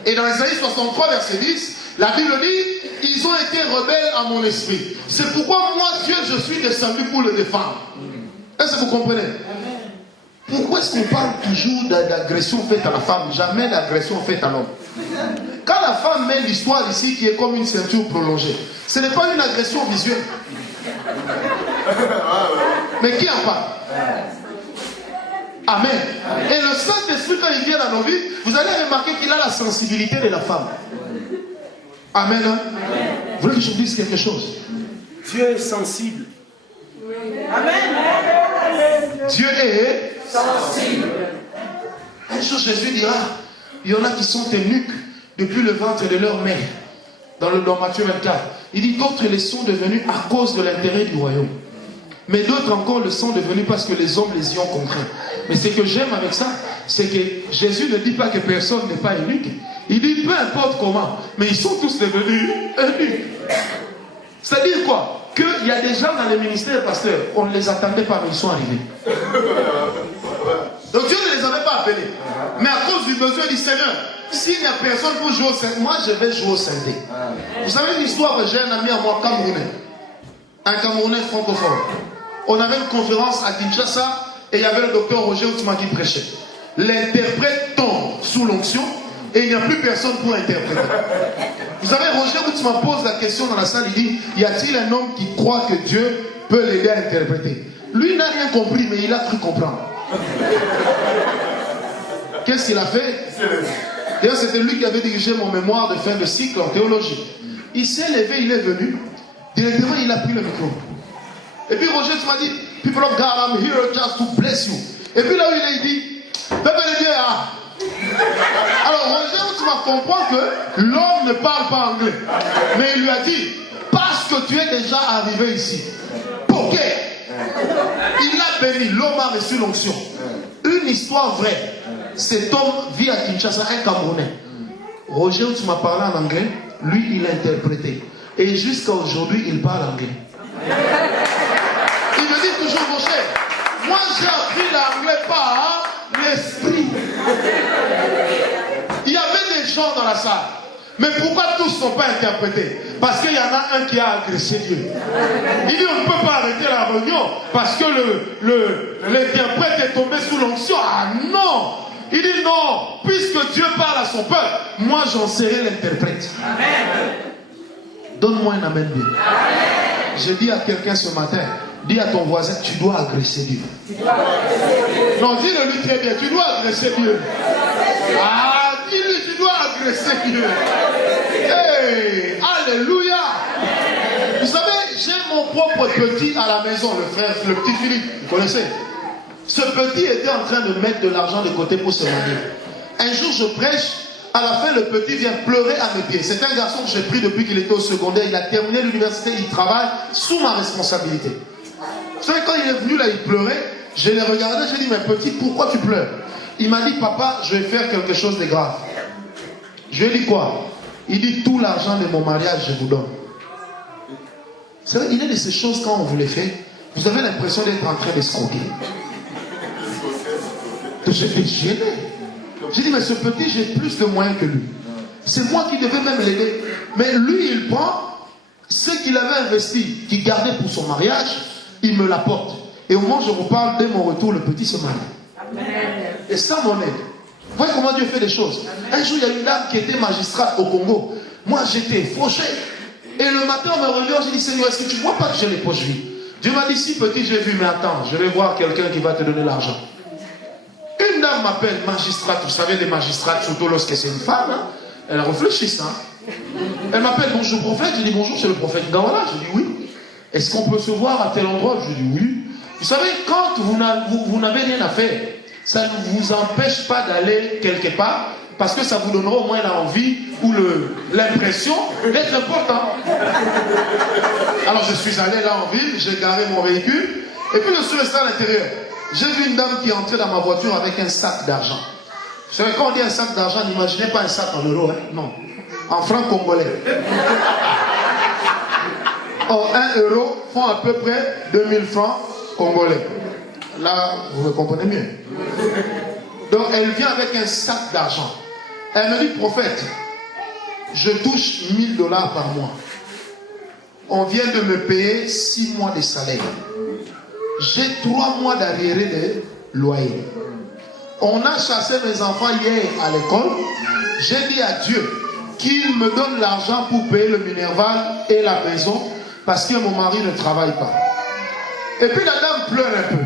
Et dans Isaïe 63, verset 10, la Bible dit, ils ont été rebelles à mon esprit. C'est pourquoi moi, Dieu, je suis descendu pour le défendre. Est-ce que vous comprenez? Pourquoi est-ce qu'on parle toujours d'agression faite à la femme, jamais d'agression faite à l'homme? Quand la femme met l'histoire ici qui est comme une ceinture prolongée, ce n'est pas une agression visuelle. Mais qui en parle? Amen. Et le Saint-Esprit, quand il vient dans nos vies, vous allez remarquer qu'il a la sensibilité de la femme. Amen. Hein? Vous voulez que je vous dise quelque chose? Dieu est sensible. Amen. Dieu est sensible. Un jour, Jésus dira, il y en a qui sont eunuques depuis le ventre de leur mère. Dans Matthieu 24. Il dit, d'autres les sont devenus à cause de l'intérêt du royaume. Mais d'autres encore le sont devenus parce que les hommes les y ont contraints. Mais ce que j'aime avec ça, c'est que Jésus ne dit pas que personne n'est pas eunuque. Il dit peu importe comment, mais ils sont tous devenus eunuques. C'est-à-dire quoi? Qu'il y a des gens dans les ministères, pasteur, on ne les attendait pas, mais ils sont arrivés. Donc Dieu ne les avait pas appelés. Mais à cause du besoin du Seigneur, s'il n'y a personne pour jouer au synthé, moi je vais jouer au synthé. Vous savez une histoire, j'ai un ami à moi, Camerounais. Un Camerounais francophone. On avait une conférence à Kinshasa et il y avait le docteur Roger Outima qui prêchait. L'interprète tombe sous l'onction et il n'y a plus personne pour interpréter. Vous savez, Roger Outima pose la question dans la salle, il dit, y a-t-il un homme qui croit que Dieu peut l'aider à interpréter? Lui n'a rien compris, mais il a cru comprendre. Qu'est-ce qu'il a fait? D'ailleurs, c'était lui qui avait dirigé mon mémoire de fin de cycle en théologie. Il s'est levé, il est venu. Directement, il a pris le micro. Et puis Roger m'a dit, people of God, I'm here just to bless you. Et puis là où il est, il dit, peuple de Dieu, Alors Roger m'a comprend que l'homme ne parle pas anglais. Mais il lui a dit, parce que tu es déjà arrivé ici. Pourquoi? Il l'a béni, l'homme a reçu l'onction. Une histoire vraie. Cet homme vit à Kinshasa, un Camerounais. Roger m'a parlé en anglais, lui il a interprété. Et jusqu'à aujourd'hui, il parle anglais. Il me dit toujours, mon cher, moi j'ai appris l'anglais par l'esprit. Il y avait des gens dans la salle. Mais pourquoi tous ne sont pas interprétés? Parce qu'il y en a un qui a agressé Dieu. Il dit, on ne peut pas arrêter la réunion parce que l'interprète est tombé sous l'onction. Ah non! Il dit non, puisque Dieu parle à son peuple, moi j'en serai l'interprète. Donne-moi un amen bien. Je dis à quelqu'un ce matin, dis à ton voisin, tu dois agresser Dieu. Non, dis-le lui très bien, tu dois agresser Dieu. Ah, dis-lui, tu dois agresser Dieu. Hey, alléluia. Vous savez, j'ai mon propre petit à la maison, le frère, le petit Philippe, vous connaissez? Ce petit était en train de mettre de l'argent de côté pour se marier. Un jour, je prêche. À la fin, le petit vient pleurer à mes pieds. C'est un garçon que j'ai pris depuis qu'il était au secondaire. Il a terminé l'université, il travaille sous ma responsabilité. Vous savez, quand il est venu là, il pleurait. Je l'ai regardé, j'ai dit, mais petit, pourquoi tu pleures? Il m'a dit, papa, je vais faire quelque chose de grave. Je lui ai dit quoi? Il dit, tout l'argent de mon mariage, je vous donne. Vous savez, il y a de ces choses, quand on vous les fait, vous avez l'impression d'être en train d'escroquer. J'étais gêné. J'ai dit, mais ce petit, j'ai plus de moyens que lui. C'est moi qui devais même l'aider. Mais lui, il prend ce qu'il avait investi, qu'il gardait pour son mariage, il me l'apporte. Et au moment où je vous parle, dès mon retour, le petit se marie. Et ça, mon aide. Vous voyez comment Dieu fait des choses. Un jour, il y a une dame qui était magistrate au Congo. Moi, j'étais fauché. Et le matin, en me relevant, j'ai dit, Seigneur, est-ce que tu ne vois pas que j'ai les poches vides? Dieu m'a dit, si petit j'ai vu, mais attends, je vais voir quelqu'un qui va te donner l'argent. Une dame m'appelle magistrate, vous savez, les magistrates, surtout lorsque c'est une femme, hein, elles réfléchissent. Hein. Elle m'appelle, bonjour prophète, je dis bonjour, c'est le prophète Gawala. Je dis oui. Est-ce qu'on peut se voir à tel endroit? Je dis oui. Vous savez, quand vous n'avez rien à faire, ça ne vous empêche pas d'aller quelque part, parce que ça vous donnera au moins l'envie ou l'impression d'être important. Alors je suis allé là en ville, j'ai garé mon véhicule, et puis je suis resté à l'intérieur. J'ai vu une dame qui est entrée dans ma voiture avec un sac d'argent. Vous savez, quand on dit un sac d'argent, n'imaginez pas un sac en euros, hein? Non, en francs congolais. Or, 1 euro font à peu près 2000 francs congolais. Là, vous me comprenez mieux. Donc, elle vient avec un sac d'argent. Elle me dit, prophète, je touche 1000 $ par mois. On vient de me payer 6 mois de salaire. J'ai 3 mois d'arriéré de loyer. On a chassé mes enfants hier à l'école. J'ai dit à Dieu qu'il me donne l'argent pour payer le Minerval et la maison parce que mon mari ne travaille pas. Et puis la dame pleure un peu.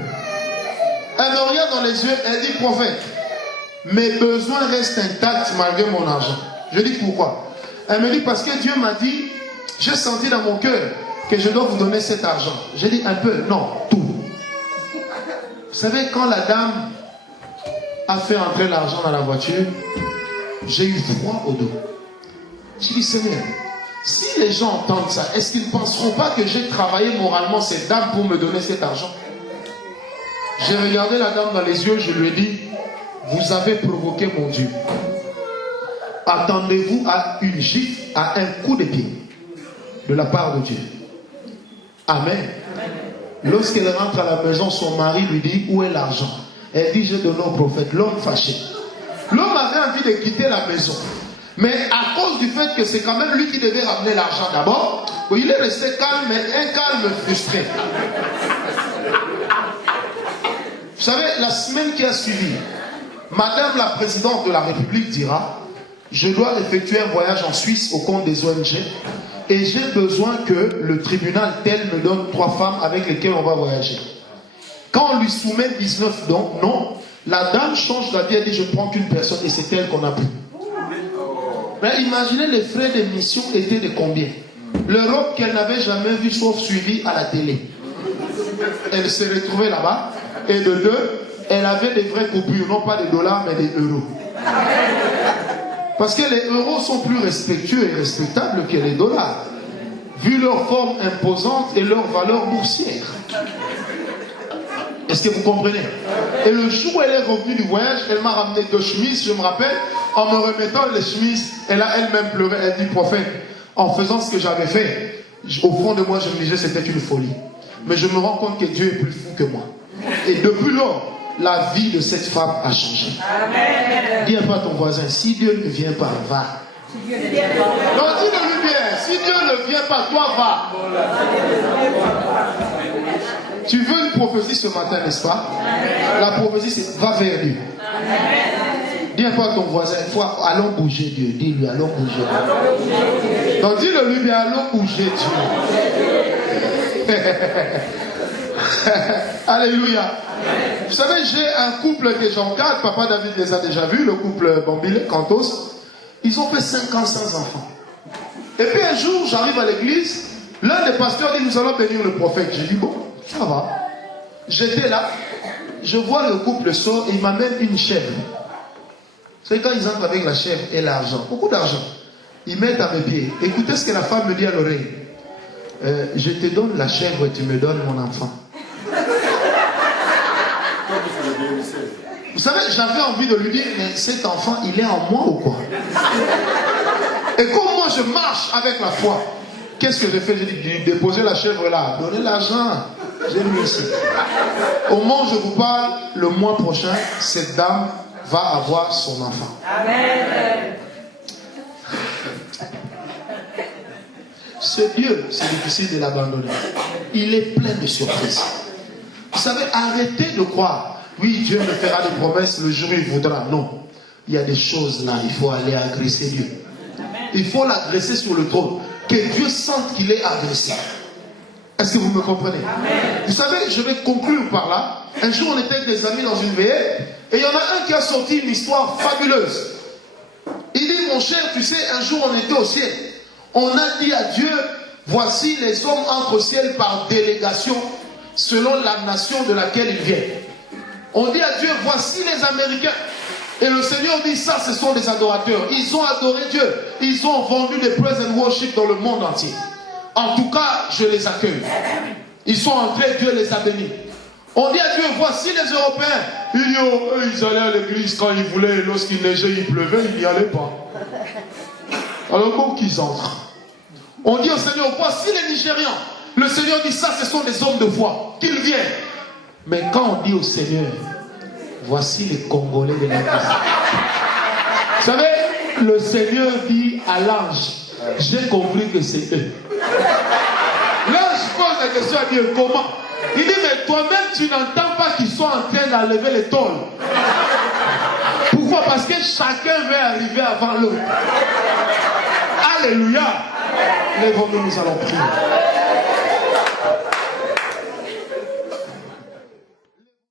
Elle me regarde dans les yeux, elle dit, prophète, mes besoins restent intacts malgré mon argent. Je dis pourquoi? Elle me dit, parce que Dieu m'a dit, j'ai senti dans mon cœur que je dois vous donner cet argent. J'ai dit un peu, non, tout. Vous savez, quand la dame a fait entrer l'argent dans la voiture, j'ai eu froid au dos. J'ai dit, Seigneur, si les gens entendent ça, est-ce qu'ils ne penseront pas que j'ai travaillé moralement cette dame pour me donner cet argent? J'ai regardé la dame dans les yeux, je lui ai dit, vous avez provoqué mon Dieu. Attendez-vous à une gifle, à un coup de pied de la part de Dieu. Amen. Lorsqu'elle rentre à la maison, son mari lui dit, où est l'argent? Elle dit, j'ai donné au prophète. L'homme fâché. L'homme avait envie de quitter la maison. Mais à cause du fait que c'est quand même lui qui devait ramener l'argent d'abord, il est resté calme, mais un calme frustré. Vous savez, la semaine qui a suivi, Madame la Présidente de la République dira, je dois effectuer un voyage en Suisse au compte des ONG et j'ai besoin que le tribunal tel me donne 3 femmes avec lesquelles on va voyager. Quand on lui soumet 19 dons, non, la dame change d'avis, elle dit, je prends qu'une personne et c'est elle qu'on a pris. Mais imaginez les frais d'émission étaient de combien? L'Europe qu'elle n'avait jamais vue sauf suivie à la télé. Elle s'est retrouvée là-bas et de 2, elle avait des vraies coupures, non pas des dollars mais des euros. Parce que les euros sont plus respectueux et respectables que les dollars, vu leur forme imposante et leur valeur boursière. Est-ce que vous comprenez? Et le jour où elle est revenue du voyage, elle m'a ramené 2 chemises, je me rappelle, en me remettant les chemises, elle a elle-même pleuré, elle dit, prophète, en faisant ce que j'avais fait, au fond de moi, je me disais c'était une folie. Mais je me rends compte que Dieu est plus fou que moi. Et depuis lors, la vie de cette femme a changé. Amen. Dis un peu à ton voisin, si Dieu ne vient pas, va. Non, dis-le-lui bien, si Dieu ne vient pas, toi, va. Tu veux une prophétie ce matin, n'est-ce pas? La prophétie, c'est va vers lui. Dis un peu à ton voisin, allons bouger Dieu. Dis-lui, allons bouger Dieu. Donc dis-le-lui bien, allons bouger Dieu. Alléluia. Vous savez, j'ai un couple que j'encadre, papa David les a déjà vus, le couple Bambile, Cantos. Ils ont fait 5 ans sans enfants. Et puis un jour, j'arrive à l'église, l'un des pasteurs dit, nous allons bénir le prophète. J'ai dit, bon, ça va. J'étais là, je vois le couple sort et il m'amène une chèvre. C'est quand ils entrent avec la chèvre et l'argent, beaucoup d'argent. Ils mettent à mes pieds. Écoutez ce que la femme me dit à l'oreille. Je te donne la chèvre et tu me donnes mon enfant. Vous savez, j'avais envie de lui dire, mais cet enfant, il est en moi ou quoi? Et comme moi, je marche avec la foi, qu'est-ce que j'ai fait? J'ai dit, déposez la chèvre là, donnez l'argent. J'ai mis ici. Au moment où je vous parle, le mois prochain, cette dame va avoir son enfant. Amen. Ce Dieu, c'est difficile de l'abandonner. Il est plein de surprises. Vous savez, arrêtez de croire. Oui, Dieu me fera des promesses le jour où il voudra. Non. Il y a des choses là, il faut aller agresser Dieu. Il faut l'agresser sur le trône. Que Dieu sente qu'il est agressé. Est-ce que vous me comprenez? Amen. Vous savez, je vais conclure par là. Un jour, on était avec des amis dans une veillée, et il y en a un qui a sorti une histoire fabuleuse. Il dit, mon cher, tu sais, un jour on était au ciel. On a dit à Dieu, voici les hommes entrent au ciel par délégation, selon la nation de laquelle ils viennent. On dit à Dieu, voici les Américains. Et le Seigneur dit, ça, ce sont des adorateurs. Ils ont adoré Dieu. Ils ont vendu des praise and worship dans le monde entier. En tout cas, je les accueille. Ils sont entrés, Dieu les a bénis. On dit à Dieu, voici les Européens. Il dit, oh, eux, ils allaient à l'église quand ils voulaient. Lorsqu'il neigeait, il pleuvait, ils n'y allaient pas. Alors, comment qu'ils entrent? On dit au Seigneur, voici les Nigérians. Le Seigneur dit, ça, ce sont des hommes de foi. Qu'ils viennent. Mais quand on dit au Seigneur, voici les Congolais de l'Église. Vous savez, le Seigneur dit à l'ange, j'ai compris que c'est eux. L'ange pose la question à Dieu, comment? Il dit, mais toi-même, tu n'entends pas qu'ils sont en train d'enlever les tôles. Pourquoi? Parce que chacun veut arriver avant l'autre. Alléluia. Lèvons-nous, nous allons prier.